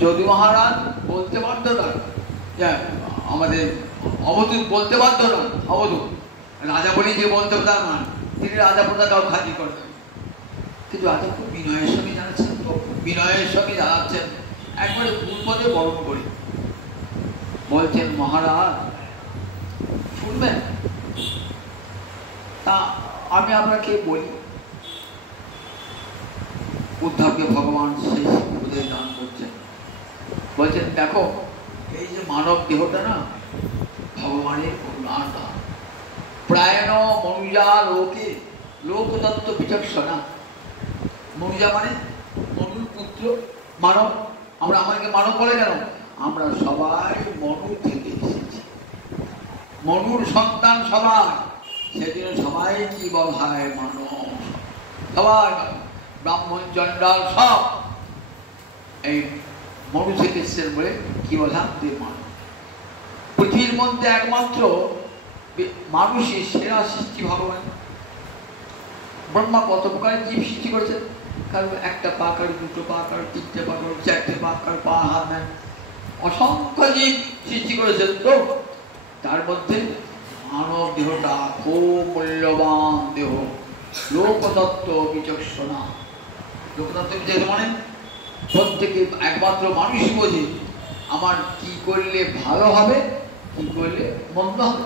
যদু মহারাজ বলতে পারতো না যে আমাদের অবধূত বলতে বাধ্য নন, অবধূত রাজা বলেই যে বলতে তা নন, তিনি রাজা প্রজাটাও খাতির করবেন। কিন্তু রাজা খুব বিনয়ের সঙ্গে জানাচ্ছেন, তো খুব বিনয়ের সঙ্গে জানাচ্ছেন, একবারে পূর্বদে বরণ করে বলছেন, মহারাজ শুনবেন? তা আমি আপনাকে বলি, উদ্ধবকে ভগবান সেই উপদেশ দান করছেন। বলছেন, দেখো এই যে মানব দেহটা না ভগবানের করুণার দান। প্রায়ণ মনুজা লোকে লোকতত্ত্ব বিচক্ষণা। মনুজা মানে মনুর পুত্র, মানব। আমরা আমাকে মানব বলে কেন? আমরা সবাই মনু থেকে এসেছি, মনুর সন্তান সবাই। সেদিন সবাই কি বলা হয়? মানব। সবাই ব্রাহ্মণ চণ্ডাল সব এই মনু থেকে এসেছেন বলে কি বলা? মানব। পৃথিবীর মধ্যে একমাত্র মানুষের সেরা সৃষ্টি ভগবান। ব্রহ্মা কত প্রকার জীব সৃষ্টি করেছেন, কারণ একটা পা, কারো দুটো পা, কারো তিনটে পা, কারো চারটে পা, কারো পা হাত নেন, অসংখ্য জীব সৃষ্টি করেছেন। তো তার মধ্যে মানব দেহটা খুব মূল্যবান দেহ। লোকতত্ত্ব বিচক্ষণা। লোকতত্ত্ব বিচক্ষণ মানে প্রত্যেকে একমাত্র মানুষই বোঝে আমার কি করলে ভালো হবে, কি করলে মন্দ হবে।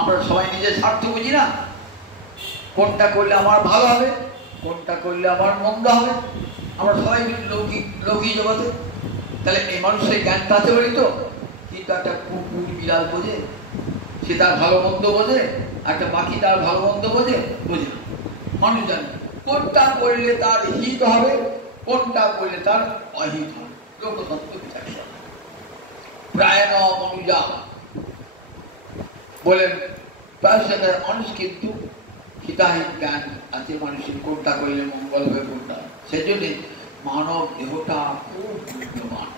আমরা সবাই নিজের স্বার্থ বুঝি না, কোনটা করলে আমার ভালো হবে, কোনটা করলে আমার মন্দ হবে। আমরা সবাই লৌকিক জগতে। তাহলে এই মানুষের জ্ঞানটা আছে বলি তো। কিন্তু একটা কুকুর বিড়াল বোঝে, সে তার ভালো মন্দ বোঝে, একটা পাখি তার ভালো মন্দ বোঝে না। মানুষ জানে কোনটা করলে তার হিত হবে, কোনটা করলে তার অহিত হবে। লোকতত্ত্ব বিচক্ষণ। প্রায়ণ মনুজা বলেন, প্রায় মানুষ কিন্তু হিতাহিত জ্ঞান আছে মানুষের, কোনটা করলে মঙ্গল হবে, কোনটা। সেই জন্য মানব দেহটা খুব মূল্যবান।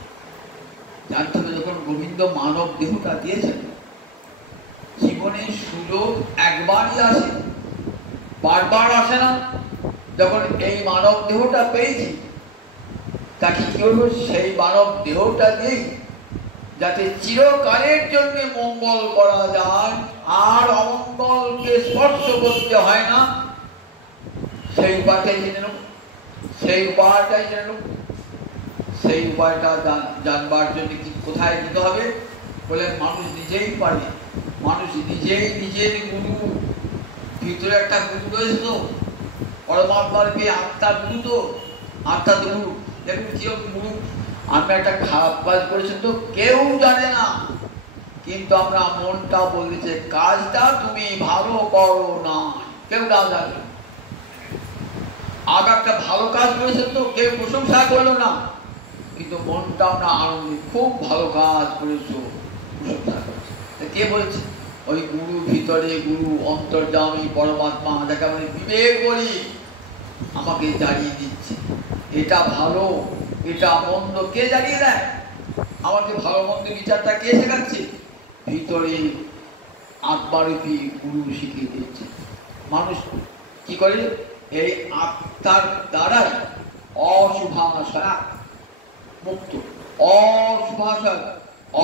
জানতে হবে, যখন গোবিন্দ মানব দেহটা দিয়েছেন, জীবনে সুযোগ একবারই আসে, বারবার আসে না। যখন এই মানব দেহটা পেয়েছি, তাকে কি হলো? সেই মানব দেহটা দিয়েই যাতে চিরকালের জন্য মঙ্গল করা যায়, আর অমঙ্গলকে স্পর্শ করতে হয় না, সেই উপায়টাই জেনে নেব। সেই উপায়টাই জেনে নেব। সেই উপায়টা জানবার জন্য কি কোথায় যেতে হবে? বলে মানুষ নিজেই পারে। মানুষ নিজেই নিজের গুরু। ভিতরে একটা গুরু রয়েছে তো, পরমাত্মার পেয়ে আত্মার গুরু তো, আত্মা তো গুরু। দেখুন কিরকম গুরু। আমরা একটা খারাপ কাজ করেছি তো কেউ জানে না, কিন্তু আমরা মনটা বলছে কাজটা তুমি ভালো করো না, কেউ না জানে। আর একটা ভালো কাজ করেছে তো কেউ প্রশংসা করলো না, কিন্তু মনটা আমরা আনন্দে, খুব ভালো কাজ করেছো, প্রশংসা করছে। কে বলছে? ওই গুরু ভিতরে, গুরু অন্তর্যামী পরমাত্মা, যাকে আমরা বিবেক বলি, আমাকে জানিয়ে দিচ্ছে এটা ভালো, এটা মন্দ। কে জানিয়ে দেয়? আমাকে ভালো মন্দ বিচারটা কে শেখাচ্ছে? ভিতরে আত্মারূপী গুরু শিখিয়ে দিচ্ছে। মানুষ কি করে? এই আত্মার দ্বারাই অশুভাশয় মুক্ত, অশুভাশয়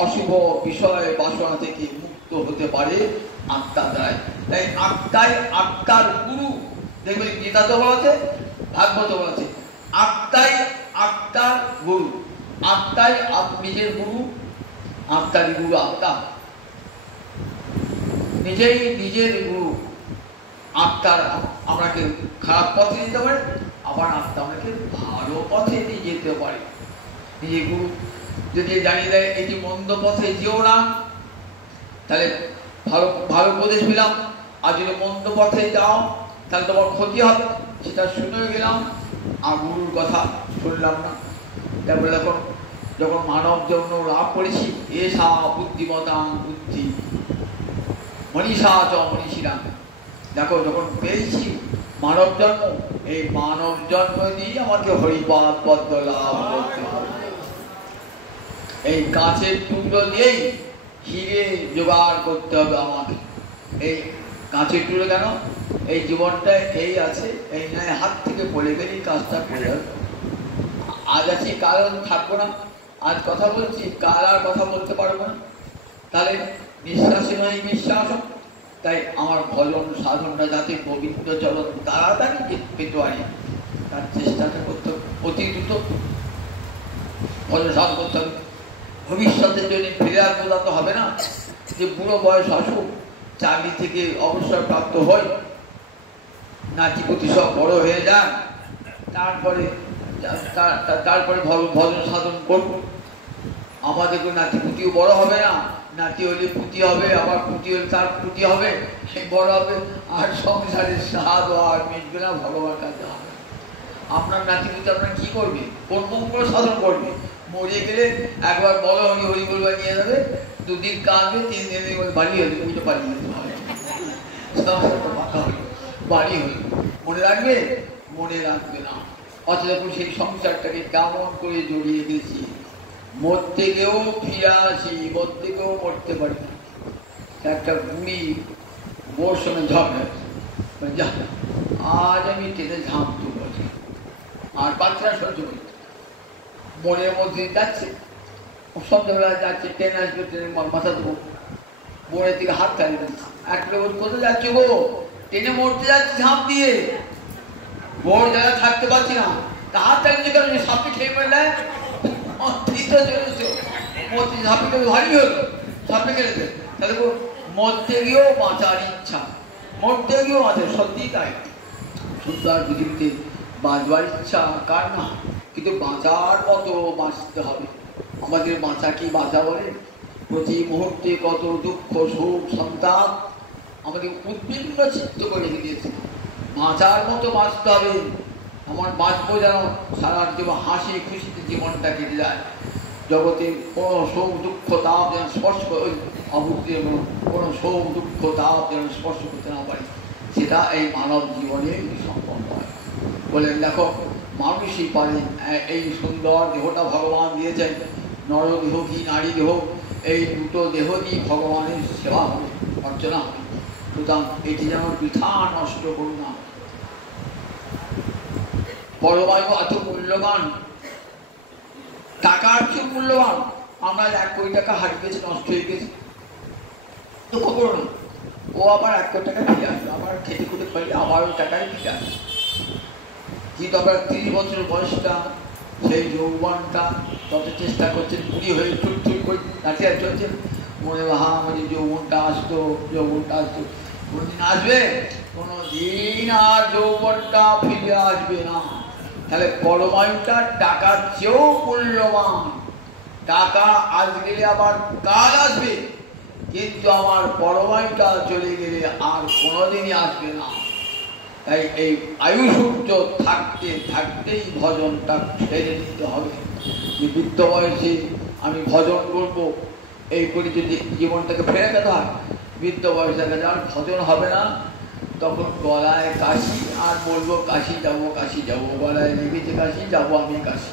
অশুভ বিষয় বাসনা থেকে মুক্ত হতে পারে আত্মার দ্বারাই। তাই আত্মাই আত্মার গুরু। দেখবেন গীতা তো বলা আছে, ভাগবত বলা আছে, আত্মাই আত্মার গুরু। আত্মাই নিজের গুরু, আত্মারই গুরু আত্মা, নিজেই নিজের গুরু। আত্মার আমাকে খারাপ পথে নিতে পারে, আবার আত্মা আমাকে ভালো পথে নিয়ে যেতে পারে। নিজের গুরু যদি জানিয়ে দেয় এটি মন্দ পথে যেও না, তাহলে ভালো ভালো উপদেশ পেলাম। আর যদি মন্দ পথে যাও তাহলে তোমার ক্ষতি হবে, সেটা শুনে গেলাম আর গুরুর কথা শুনলাম না। তারপরে যখন মানব জন্ম লাভ করেছি, এসা বুদ্ধিমতা বুদ্ধি মনীষা চ মনীষীরা, দেখো যখন পেয়েছি মানব জন্ম, এই মানব জন্ম দিয়ে আমাকে হরিপাদ পদ্ম লাভ করতে হবে। এই কাঁচের টুকরো দিয়েই হিরে জোগাড় করতে হবে আমাকে। এই কাঁচের টুকরো কেন? এই জীবনটা এই আছে, এই নয় হাত থেকে পড়ে গেলেই কাজটা পড়ে যাবে। আজ আছি কাল থাকবো না, আজ কথা বলছি কাল আর কথা বলতে পারবো না। তাহলে নিঃশ্বাসে নয় বিশ্বাস। তাই আমার ভজন সাধনটা যাতে গোবিন্দ চরণ তাড়াতাড়ি পেতে পারি তার চেষ্টাটা করতে হবে, অতি দ্রুত ভজন সাধন করতে হবে। ভবিষ্যতের জন্য ফিরে আসবো তা তো হবে না, যে বুড়ো বয়স আসুক, চাকরি থেকে অবসর প্রাপ্ত হয়, নাতিপুতি সব বড় হয়ে যায়, তারপরে ভজন সাধন করব। আমাদের নাতিপুতিও বড় হবে না, নাতি হলে পুঁতি হবে, আবার পুঁতি হলে তার পুঁতি হবে, বড় হবে, আর সংসারের স্বাদ আর মিটবে না, ভগবান কাছে হবে। আপনার নাতিপুতি আপনার কি করবে, কোন মঙ্গল সাধন করবে? মরে গেলে একবার বড় হরি হরি বলবা নিয়ে যাবে, দুদিন কাঁদবে, 3 দিন বাড়ি হলে পুজো পালিয়ে যেতে হবে, বাড়ি হল। মনে রাখবে? মনে রাখবে না। অথচ সেই সংসারটাকে কেমন করে জড়িয়ে দিয়েছি, মরতে গেও ফিরে আসি, মরতে গেও মরতে পারি না। একটা বুড়ি বোর সঙ্গে ঝগড়া, আজ আমি ট্রেনে ঝাঁপ তুলব, আর বাচ্চারা সহ্য করি, মনের মধ্যে যাচ্ছে, সন্ধ্যাবেলা যাচ্ছে, ট্রেন আসবে, ট্রেনের মাথা দেবো, বোনের দিকে হাত চালিয়ে যাচ্ছে, একটা কোথায় যাচ্ছে গো? ট্রেনে মরতে যাচ্ছে ঝাঁপ দিয়ে, বোর যারা থাকতে পারছি না, তা হাত চালিয়ে কারণ সাপে খেয়ে ফেললে মরতে ঝাঁপে গেলে ভারী হলো, সাপে গেলে তাহলে মরতে গিয়েও বাঁচার ইচ্ছা, মরতে গিয়েও বাঁচে, সত্যি তাই। সুন্দর পৃথিবীতে বাঁচবার ইচ্ছা কার না, কিন্তু বাঁচার মতো বাঁচতে হবে। আমাদের বাঁচা কি বাঁচা বলে? প্রতি মুহূর্তে কত দুঃখ শোক সন্তাপ আমাদের উদ্বিগ্ন চিত্ত করে রেখে দিয়েছে। বাঁচার মতো বাঁচতে হবে। আমার বাঁচবো যেন সারা জীবন হাসি খুশিতে জীবনটা কেটে যায়, জগতে কোনো শোক দুঃখ তাপ যেন স্পর্শ অভুক্তের কোনো শোক দুঃখ তাপ যেন স্পর্শ করতে না পারি, সেটা এই মানব জীবনে সম্পন্ন হয়। বলেন দেখো, মানুষই পারে এই সুন্দর দেহটা ভগবান দিয়েছেন, নরদেহ কি নারী দেহ, এই দুটো দেহ দিয়ে ভগবানের সেবা হবে, অর্চনা হবে। সুতরাং এটি যেন বৃথা নষ্ট করুন না। পরবায়ু এত মূল্যবান, টাকার চেয়ে মূল্যবান। আমরা 1 কোটি টাকা হারিয়ে গেছে, নষ্ট হয়ে গেছে, দুঃখ করো না, ও আবার 1 কোটি টাকা ফিরে আসবে, আবার খেতে খুঁটে ফেলে আবার ওই টাকায় ফিরে আসবে। কিন্তু আবার 30 বছর বয়সটা, সেই যৌবনটা তত চেষ্টা করছেন, বুড়ি হয়ে টুট করে নাচিয়ে চলছেন, মনে আমাদের যৌবনটা আসতো, যৌবনটা আসতো, কোনদিন আসবে? কোনদিন আর যৌবনটা ফিরে আসবে না। তাহলে পরমায়ুটা টাকার চেয়েও মূল্যবান। টাকা আজ গেলে আবার কাল আসবে, কিন্তু আমার পরমায়ুটা চলে গেলে আর কোনোদিনই আসবে না। তাই এই আয়ুসূর্য থাকতে থাকতেই ভজনটা ছেড়ে দিতে হবে। যে বৃদ্ধ বয়সে আমি ভজন করবো এই করে যদি জীবনটাকে ফেরে পেতে হয়, বৃদ্ধ বয়সে আর ভজন হবে না, তখন গলায় কাশি, আর বলবো কাশি যাবো, গলায় লেগেছে কাশি, যাবো আমি কাশি।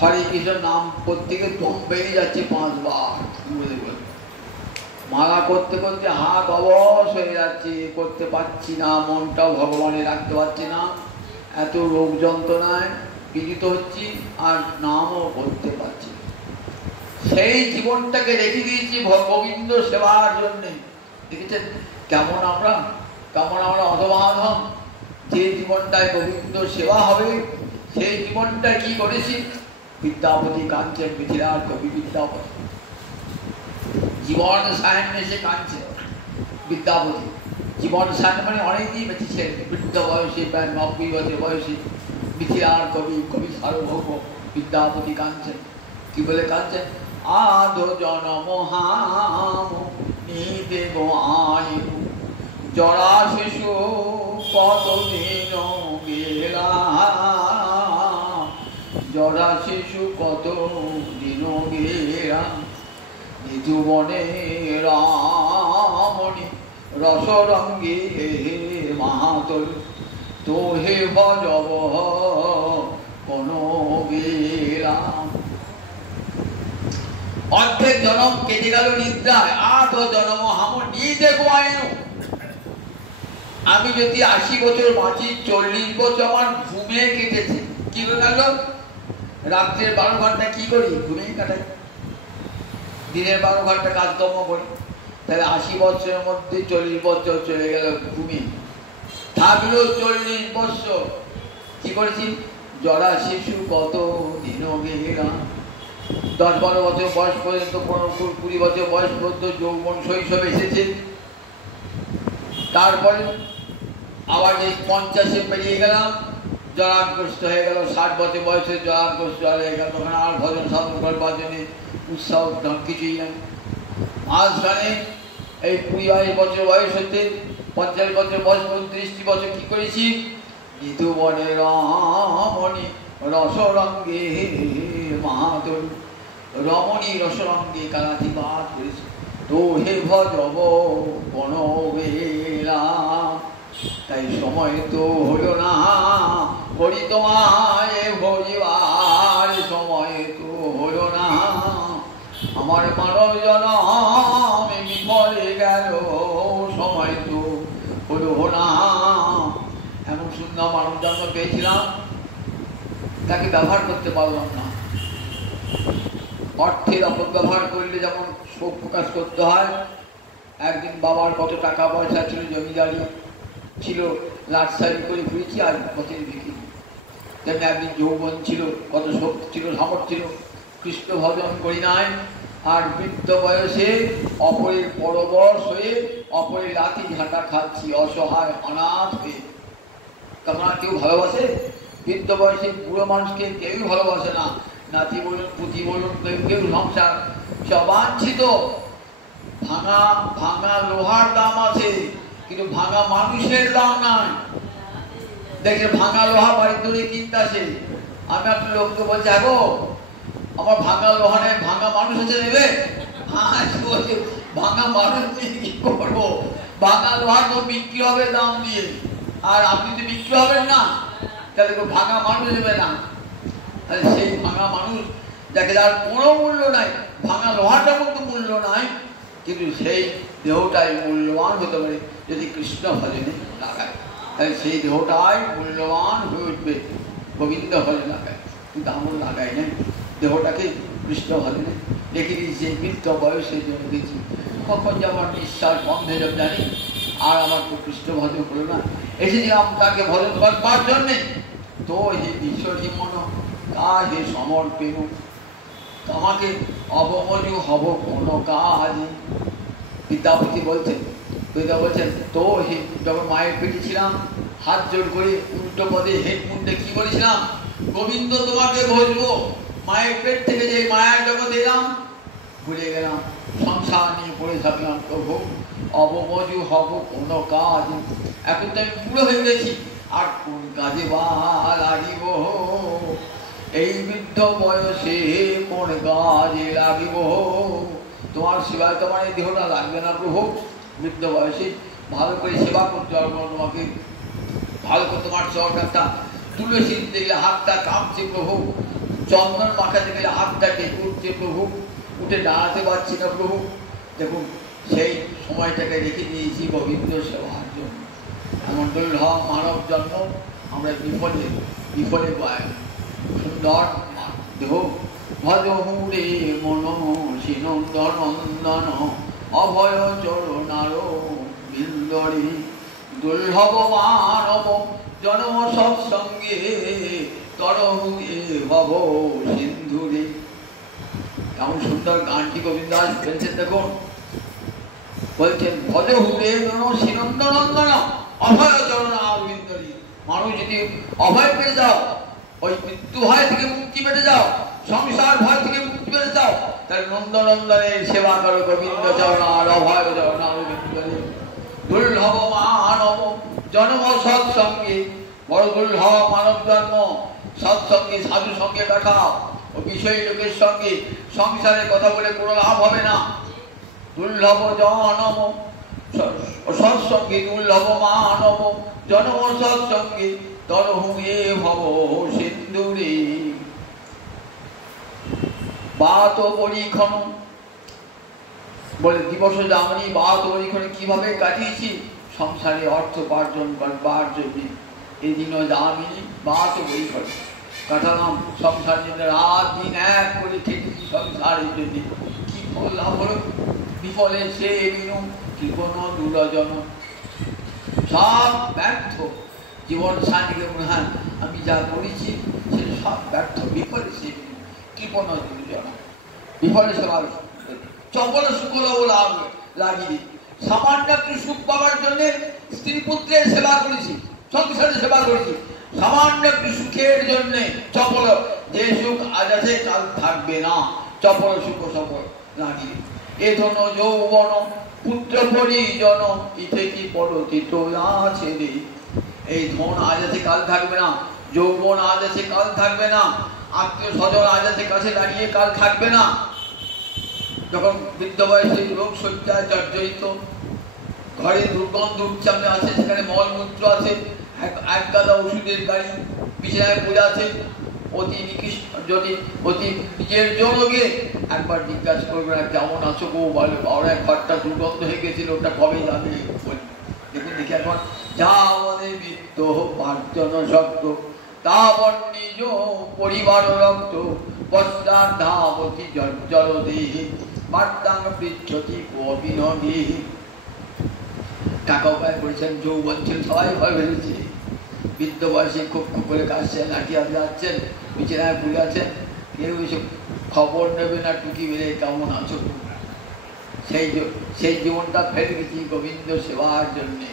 হরে কৃষ্ণ নাম প্রত্যেকে দম বেরিয়ে যাচ্ছে 5 বার, মালা করতে করতে হাত অবশ হয়ে যাচ্ছে, করতে পারছি না, মনটাও ভগবানে রাখতে পারছি না, এত রোগ যন্ত্রণায় পীড়িত হচ্ছি, আর নামও করতে পারছি। সেই জীবনটাকে রেখে দিয়েছি গোবিন্দ সেবার জন্যে। দেখেছেন কেমন আমরা অধবাধম। যে জীবনটায় গোবিন্দ সেবা হবে, সেই জীবনটা কি করেছি? বিদ্যাপতি কাঞ্চন মিথিলার কবি বিদ্যাপতি, জীবন সায়ন এসে কাঁদছে বিদ্যাপতি। জীবন সায়ন মানে অনেকদিন বেঁচেছেন, বৃদ্ধ বয়সে, প্রায় 90 বছর বয়সে, মিথিলার কবি সার্বভৌম বিদ্যাপতি কাঁদছেন। কি বলে কাঁদছেন? আধো জনম হাম নিতে গো আয়ু, জরা শিশু কতদিন গেলা, জরা শিশু কত দিন গেলা, নিধুবনে রামণি রসরঙ্গে মাহাতল, তোহে ভজব কোন গেলা। অর্ধেক জনম কেটে গেল নিদ্রায়, আধ জনম হাম নিতে গোয়াইনু। আমি যদি 80 বছর বাঁচি, 40 বছর আমার ঘুমিয়ে কেটেছে। কি করে গেল? রাত্রের 12 ঘন্টা কি করি? ঘুমিয়ে কাটাই। দিনের 12 ঘন্টা কাজকর্ম করি, তাহলে 80 বছরের মধ্যে 40 বছর চলে গেল ঘুমি, থাকলো 40 বছর। কি করেছি? জরা শিশু কত দিন গেলা, 10-12 বছর বয়স পর্যন্ত, 15-20 বছর বয়স পর্যন্ত যৌবন শৈশব এসেছে। তারপরে আবার যে 50-এ পেরিয়ে গেলাম, জরাগ্রস্ত হয়ে গেল, 60 বছর বয়সে জরাগ্রস্ত হয়ে গেল, তখন আর ভজন সাধন করবার জন্য উৎসাহ কিছুই নাই। মাঝখানে এই 20-22 বছর বয়স হতে 50 বছর বয়স পর্যন্ত 30 বছর কি করেছি? নিধু বনে রমণী রসরঙ্গে মাহাতর, রমণী রসরঙ্গে কারাধিবাস করেছি। তো হে ভজব কোন বেলা, তাই সময় তো হলো না করি তোমায় ভজিবার, সময় তো হলো না আমার মানব জনম বিফলে গেল, সময় তো হলো না। এমন সুন্দর মানব জন্ম পেয়েছিলাম, তাকে ব্যবহার করতে পারলাম না। অর্থের অপব্যবহার করলে যেমন শোক প্রকাশ করতে হয়। একদিন বাবার কত টাকা পয়সা ছিল, জমিদারি ছিল, লাটসারি করে ঘুরেছি, আর পথের বিক্রি। তেমনি একদিন যৌবন ছিল, কত শক্তি ছিল, সামর্থ্য ছিল, কৃষ্ণ ভজন করি নাই। আর বৃদ্ধ বয়সে অপরের পরবশ হয়ে অপরের লাঠি ঝাঁটা খাচ্ছি, অসহায় অনাথ হয়ে। তখন আর কেউ ভালোবাসে? বৃদ্ধ বয়সে বুড়ো মানুষকে কেউই ভালোবাসে না। নাতি বলুন, পুঁতি বলুন, কেউ সংসার অবাঞ্ছিত। ভাঙা ভাঙা লোহার দাম আছে, কিন্তু ভাঙা মানুষের দাম নাই। দেখে ভাঙা লোহা বাড়ির দূরে কিনতে আসে। আমি একটা লোককে বলছি, গো আমার ভাঙা লোহা নেই, ভাঙা মানুষ আছে নেবে? বলছে ভাঙা মানুষ নিয়ে কি করবো, ভাঙা লোহা তো বিক্রি হবে দাম দিয়ে, আর আপনি তো বিক্রি হবেন না, তাহলে ভাঙা মানুষ নেবে না। সেই ভাঙা মানুষ যাকে যার কোনো মূল্য নাই, ভাঙা লোহাটা কিন্তু মূল্য নাই, কিন্তু সেই দেহটাই মূল্যবান হতে পারে যদি কৃষ্ণ ভজনে লাগায়। তাই সেই দেহটাই মূল্যবান হয়ে উঠবে গোবিন্দ ভজনে লাগায়। কিন্তু আমরা লাগাই নাই, দেহটাকে কৃষ্ণ ভজনে রেখে দিয়েছি। বৃদ্ধ বয়সে জন্য দিয়েছি, কখন যে আমার নিঃশ্বাস বন্ধে যাবে জানি, আর আমার তো কৃষ্ণ ভজন হলো না। এসেছিলাম তাকে ভজন করবার জন্যে। তো হে ঈশ্বরী মন কাজে সমর্পেন, তোমাকে অবমজু হব কোন কাজ। বিদ্যাপতি বলছেন, বিদ্যা বলছেন, তো হে, যখন মায়ের পেটে ছিলাম হাত জোর করে উল্টো পদে হেড মুন্ডে কি বলেছিলাম? গোবিন্দ তোমাকে ভজবো। মায়ের পেট থেকে যে মায়ের জগৎ এলাম, ভুলে গেলাম, সংসার নিয়ে পড়ে থাকলাম। প্রভু অবমজু হব কোন কাজ। এখন তো আমি বুড়ো হয়ে গেছি, আর কোন কাজে বা লাগিব? এই বৃদ্ধ বয়সে কোন কাজে লাগিব? তোমার সেবায় তোমার এই দেহটা লাগবে না প্রভু। বৃদ্ধ বয়সে ভালো করে সেবা করতে পারবো তোমাকে, ভালো করে তোমার চরকাটা তুলসী দিতে গেলে হাতটা কাঁপছে প্রভু, চন্দন মাখাতে গেলে হাতটা টেকে উঠছে প্রভু, উঠে দাঁড়াতে পারছি না প্রভু। দেখুন সেই সময়টাকে রেখে দিয়েছি গোবিন্দ সেবার জন্য। এমন দুর্লভ মানব জন্ম আমরা বিফলে বিফলে পাই। সুন্দর দেহ ভজ হুড়ে মন সিনন্দন নন্দন অভয় চরণার বিন্দরে দুর্লভ মানব জন্ম সৎসঙ্গে তরহু এ ভব সিন্ধুরে। এমন সুন্দর গানটি গোবিন্দ দাস বলছেন। দেখুন বলছেন, ভজ হুড়ে মন সিনন্দন নন্দন অভয় চরণার বিন্দরে। মানুষ যদি অভয় পেয়ে যাও, ওই মৃত্যু ভয় থেকে মুক্তি পেতে যাও, সংসার ভয় থেকে মুক্তি পেতে যাও, তাহলে নন্দনন্দনের সেবা করো গোবিন্দ চরণার অভয় চরণার বিন্দরে। দুর্লভ মানব জন্ম সৎসঙ্গে, বড় দুর্লভ মানব জন্ম সৎসঙ্গে, সাধু সঙ্গে কাটাও। ও বিষয় লোকের সঙ্গে সংসারের কথা বলে কোনো লাভ হবে না। দুর্লভ জনম সৎসঙ্গে, দুর্লভ মানব জন্ম সৎসঙ্গে তরহু এ ভব সিন্ধুরে। বাত পরীক্ষণ বলে দিবস যামনি বাত পরীক্ষণে কিভাবে কাটিয়েছি? সংসারে অর্থ উপার্জন করবার জন্য এই দিন যামিনী বাত পরীক্ষণ কাটালাম। সংসার জন্য রাত দিন এক করে থেকেছি সংসারের জন্য। কি ফল লাভ হলো বিফলে সে বিনু কৃপণ দুরজন সব ব্যর্থ জীবন সাথীকে মনে হয় আমি যা করেছি সে সব ব্যর্থ বিফলে সে বিনু কৃপণ দুরজন বিফলে সে ভালো চপল শুকল লাগিয়ে সামান্য একটু সুখ পাওয়ার জন্য স্ত্রী পুত্রের সেবা করেছি সংসারের সেবা করেছি সামান্য একটু সুখের জন্য চপল যে সুখ আজ আছে কাল থাকবে না চপল সুখ সফল লাগিয়ে এ ধন যৌবন পুত্র পরিজন ইতে কি পরতিত আছে রে এই ধন আজ আছে কাল থাকবে না যৌবন আজ আছে কাল থাকবে না আত্মীয় স্বজন আজ আছে কাছে দাঁড়িয়ে কাল থাকবে না যখন বৃদ্ধ বয়সে রোগ শয্যায় জর্জরিত ঘরে দুর্গন্ধ উচ্চারণে আছে সেখানে মলমূত্র আছে এক গাদা ওষুধের গাড়ি বিছানায় পড়ে আছে অতি নিকৃষ্ট যদি অতি নিজের জনকে একবার জিজ্ঞাসা করবে না কেমন আছো গো বলে বড় এক ঘরটা দুর্গন্ধ হয়ে গেছিল ওটা কবে যাবে দেখুন দেখি এখন যা আমাদের বৃত্ত পার্জন শব্দ তাবন নিজ পরিবার রক্ত পশ্চাৎ ধাবতী জল দেহি বার্তাং পৃচ্ছতি অবিনদী টাকা উপায় করেছেন যৌবন ছিল সবাই ভয় ভেবেছে বৃদ্ধ বয়সে খুব খুব করে কাশছেন লাঠি হাতে যাচ্ছেন বিছানায় পড়ে আছেন কেউ এসব খবর নেবে না টুকি বেড়ে কেমন আছো সেই জীবনটা ফেলে গেছি গোবিন্দ সেবার জন্যে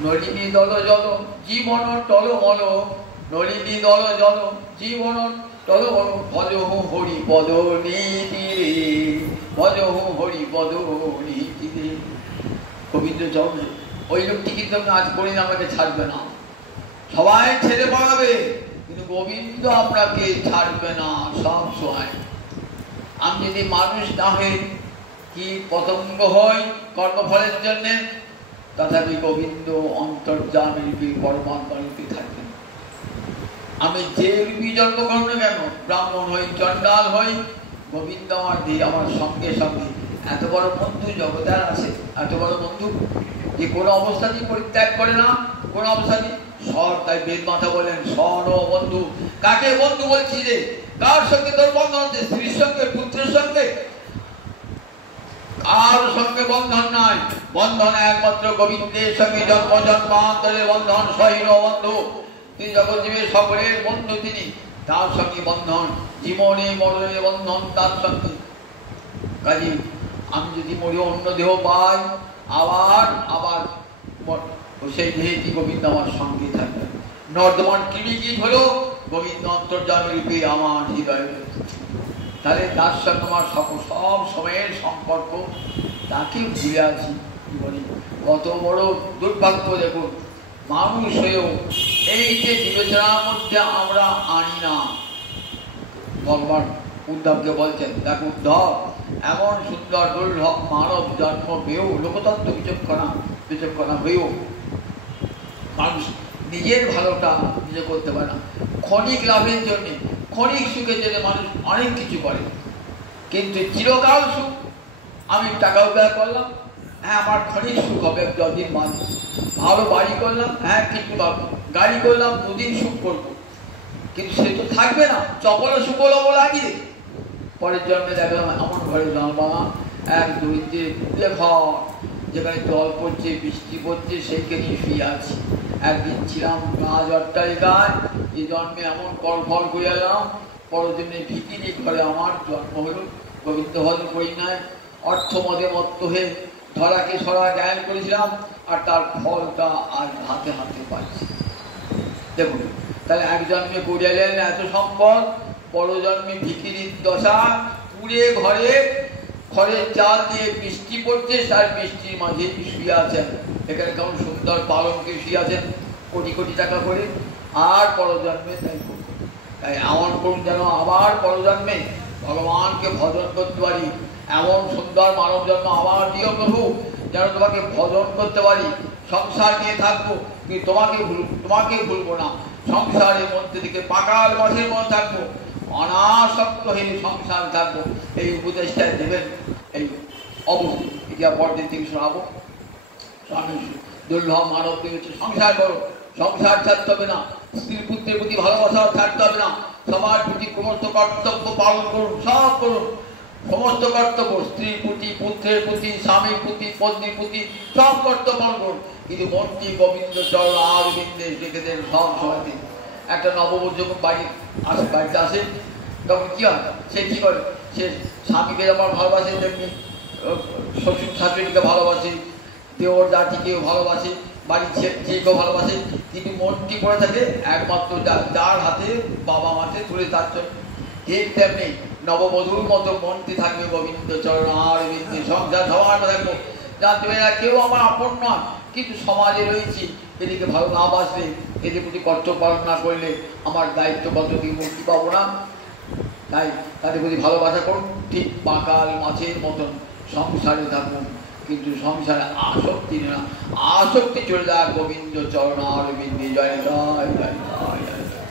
নলিনী দল জল জীবন টলমল নলিনী দল জল জীবন টলমল ভজহু হরি পদ নীতি রে ভজহু হরি পদ নীতি রে গোবিন্দ চরণ ওই লোকটি কিন্তু আমি আজ করি না আমাকে ছাড়বে না সবাই ছেড়ে পড়াবে কিন্তু গোবিন্দ আপনাকে ছাড়বে না সব সময় আমি যদি মানুষ না হয়ে কি পতঙ্গ হই কর্মফলের জন্যে তথাপি গোবিন্দ অন্তর্যামী রূপী পরমাত্মা রূপী থাকবেন আমি যে রূপী জন্মগ্রহণ কেন ব্রাহ্মণ হই চণ্ডাল হই গোবিন্দ আমার দিয়ে আমার সঙ্গে সঙ্গে এত বড় বন্ধু জগতের আছে এত বড় বন্ধু যে কোনো অবস্থাতেই পরিত্যাগ করে না কোনো অবস্থাতেই সর তাই বেদ মাতা বলেন সর বন্ধু কাকে বন্ধু বলছি রে কার সঙ্গে তোর বন্ধন হচ্ছে স্ত্রীর সঙ্গে পুত্রের সঙ্গে কার সঙ্গে বন্ধন নাই বন্ধন একমাত্র গোবিন্দের সঙ্গে জন্ম জন্মান্তরের বন্ধন সহীন বন্ধু তিনি যখন জীবের সকলের বন্ধু তিনি তার সঙ্গে বন্ধন জীবনে মরণে বন্ধন তার সঙ্গে কাজে আমি যদি মরি অন্য দেহ পাই আবার আবার সেই দেহটি গোবিন্দ আমার সঙ্গে থাকবে নর্দমান কিলিকিট হলো গোবিন্দ অন্তর্যামী রূপে আমার হৃদয়ে তাহলে তার সঙ্গে আমার সব সময়ের সম্পর্ক তাকে ভুলে আছি জীবনে কত বড় দুর্ভাগ্য দেখুন মানুষ হয়েও এই যে বিবেচনার মধ্যে আমরা আনি না ভগবান উদ্ধবকে বলছেন দেখ উদ্ধব এমন সুন্দর দুর্লভ মানব জন্ম পেয়েও লোকতন্ত্র বিচক্ষণা হয়েও মানুষ নিজের ভালোটা নিজে করতে পারে না ক্ষণিক লাভের জন্য ক্ষণিক সুখের জন্য মানুষ অনেক কিছু করে কিন্তু চিরকাল সুখ আমি টাকা উপায় করলাম হ্যাঁ আমার ক্ষণিক সুখ হবে যতদিন বাঁচব ভালো বাড়ি করলাম হ্যাঁ কিন্তু গাড়ি করলাম দুদিন সুখ করবো কিন্তু সে তো থাকবে না চপল সুকল লাগিয়ে পরের জন্মে দেখলাম এমন ঘরে জন্মালাম এক দরিদ্রে ঘর যেখানে জল পড়ছে বৃষ্টি পড়ছে সেইখানে শুয়ে আছি একদিন ছিলাম গাছ অট্টালিকায় যে জন্মে এমন কলফল করে এলাম পরের জন্যে ভিকিরি ঘরে আমার জন্ম হলো গোবিন্দ ভজন করি নাই অর্থ মদে মত্ত হয়ে ধরাকে সরা জ্ঞান করেছিলাম আর তার ফলটা আজ হাতে হাতে পাচ্ছি দেখুন তাহলে এক জন্মে করিয়ালেন এত সম্পদ পরজন্মে ভিকিরির দশা পুড়ে ঘরে খড়ের চাল দিয়ে বৃষ্টি পড়ছে তার বৃষ্টির মাঝে শুয়ে আছেন এখানে কেমন সুন্দর পালনকে শুয়ে আছেন কোটি কোটি টাকা করে আর পরজন্মে তাই তাই এমন করুন যেন আবার পরজন্মে ভগবানকে ভজন করতে পারি এমন সুন্দর মানব জন্ম আবার দিও প্রভু যেন তোমাকে ভজন করতে পারি সংসার নিয়ে থাকবো কিন্তু তোমাকে ভুলবো না সংসারের মধ্যে থেকে পাকাল মাসের মধ্যে থাকবো অনাসক্ত হয়ে সংসার থাকবো এই উপদেশটা দেবেন এই অবশ্যই এটা পরদিন থেকে শোনাবো স্বামী দুর্লভ মানবকে হচ্ছে সংসার করো সংসার ছাড়তে হবে না স্ত্রী পুত্র পুত্রের প্রতি ভালোবাসা ছাড়তে হবে না, সবার প্রতি সমস্ত কর্তব্য পালন করুন, সব করুন, সমস্ত কর্তব্য স্ত্রীর প্রতি, পুত্রের প্রতি, স্বামীর প্রতি, পত্নীর প্রতি সব কর্তব্য পালন করুন, কিন্তু মনটি গোবিন্দ চরণ আর বিন্দে রেখে দেন সব সময়তে। একটা নববধূ যখন বাড়িতে আসে তখন কি হয়, সে কি করে, সে স্বামীকে যেমন ভালোবাসে তেমনি শ্বশুর শাশুড়িকে ভালোবাসে, দেওর জাতিকেও ভালোবাসে, বাড়ির ছেলেকেও ভালোবাসে, কিন্তু মনটি পড়ে থাকে একমাত্র যার হাতে বাবা মাকে তুলে তার জন্য। ঠিক তেমনি নববধূর মতো মনটি থাকবে গোবিন্দ চরণ আর বিন্দে, সংসার সবার থাকবো, জানতে পারে কেউ আমার আপন নয়, কিন্তু সমাজে রয়েছি, এদিকে ভালো না বাসলে, এদের প্রতি কর্তব্য পালন না করলে আমার দায়িত্ব কত কি মুক্তি পাবো না। তাই তাদের প্রতি ভালোবাসা করুন, ঠিক পাকাল মাছের মতন সংসারে থাকুন, কিন্তু সংসারে আসক্তি না, আসক্তি চলে যায় গোবিন্দ চরণ আর বিন্দে। জয় জয় জয় জয় জয়।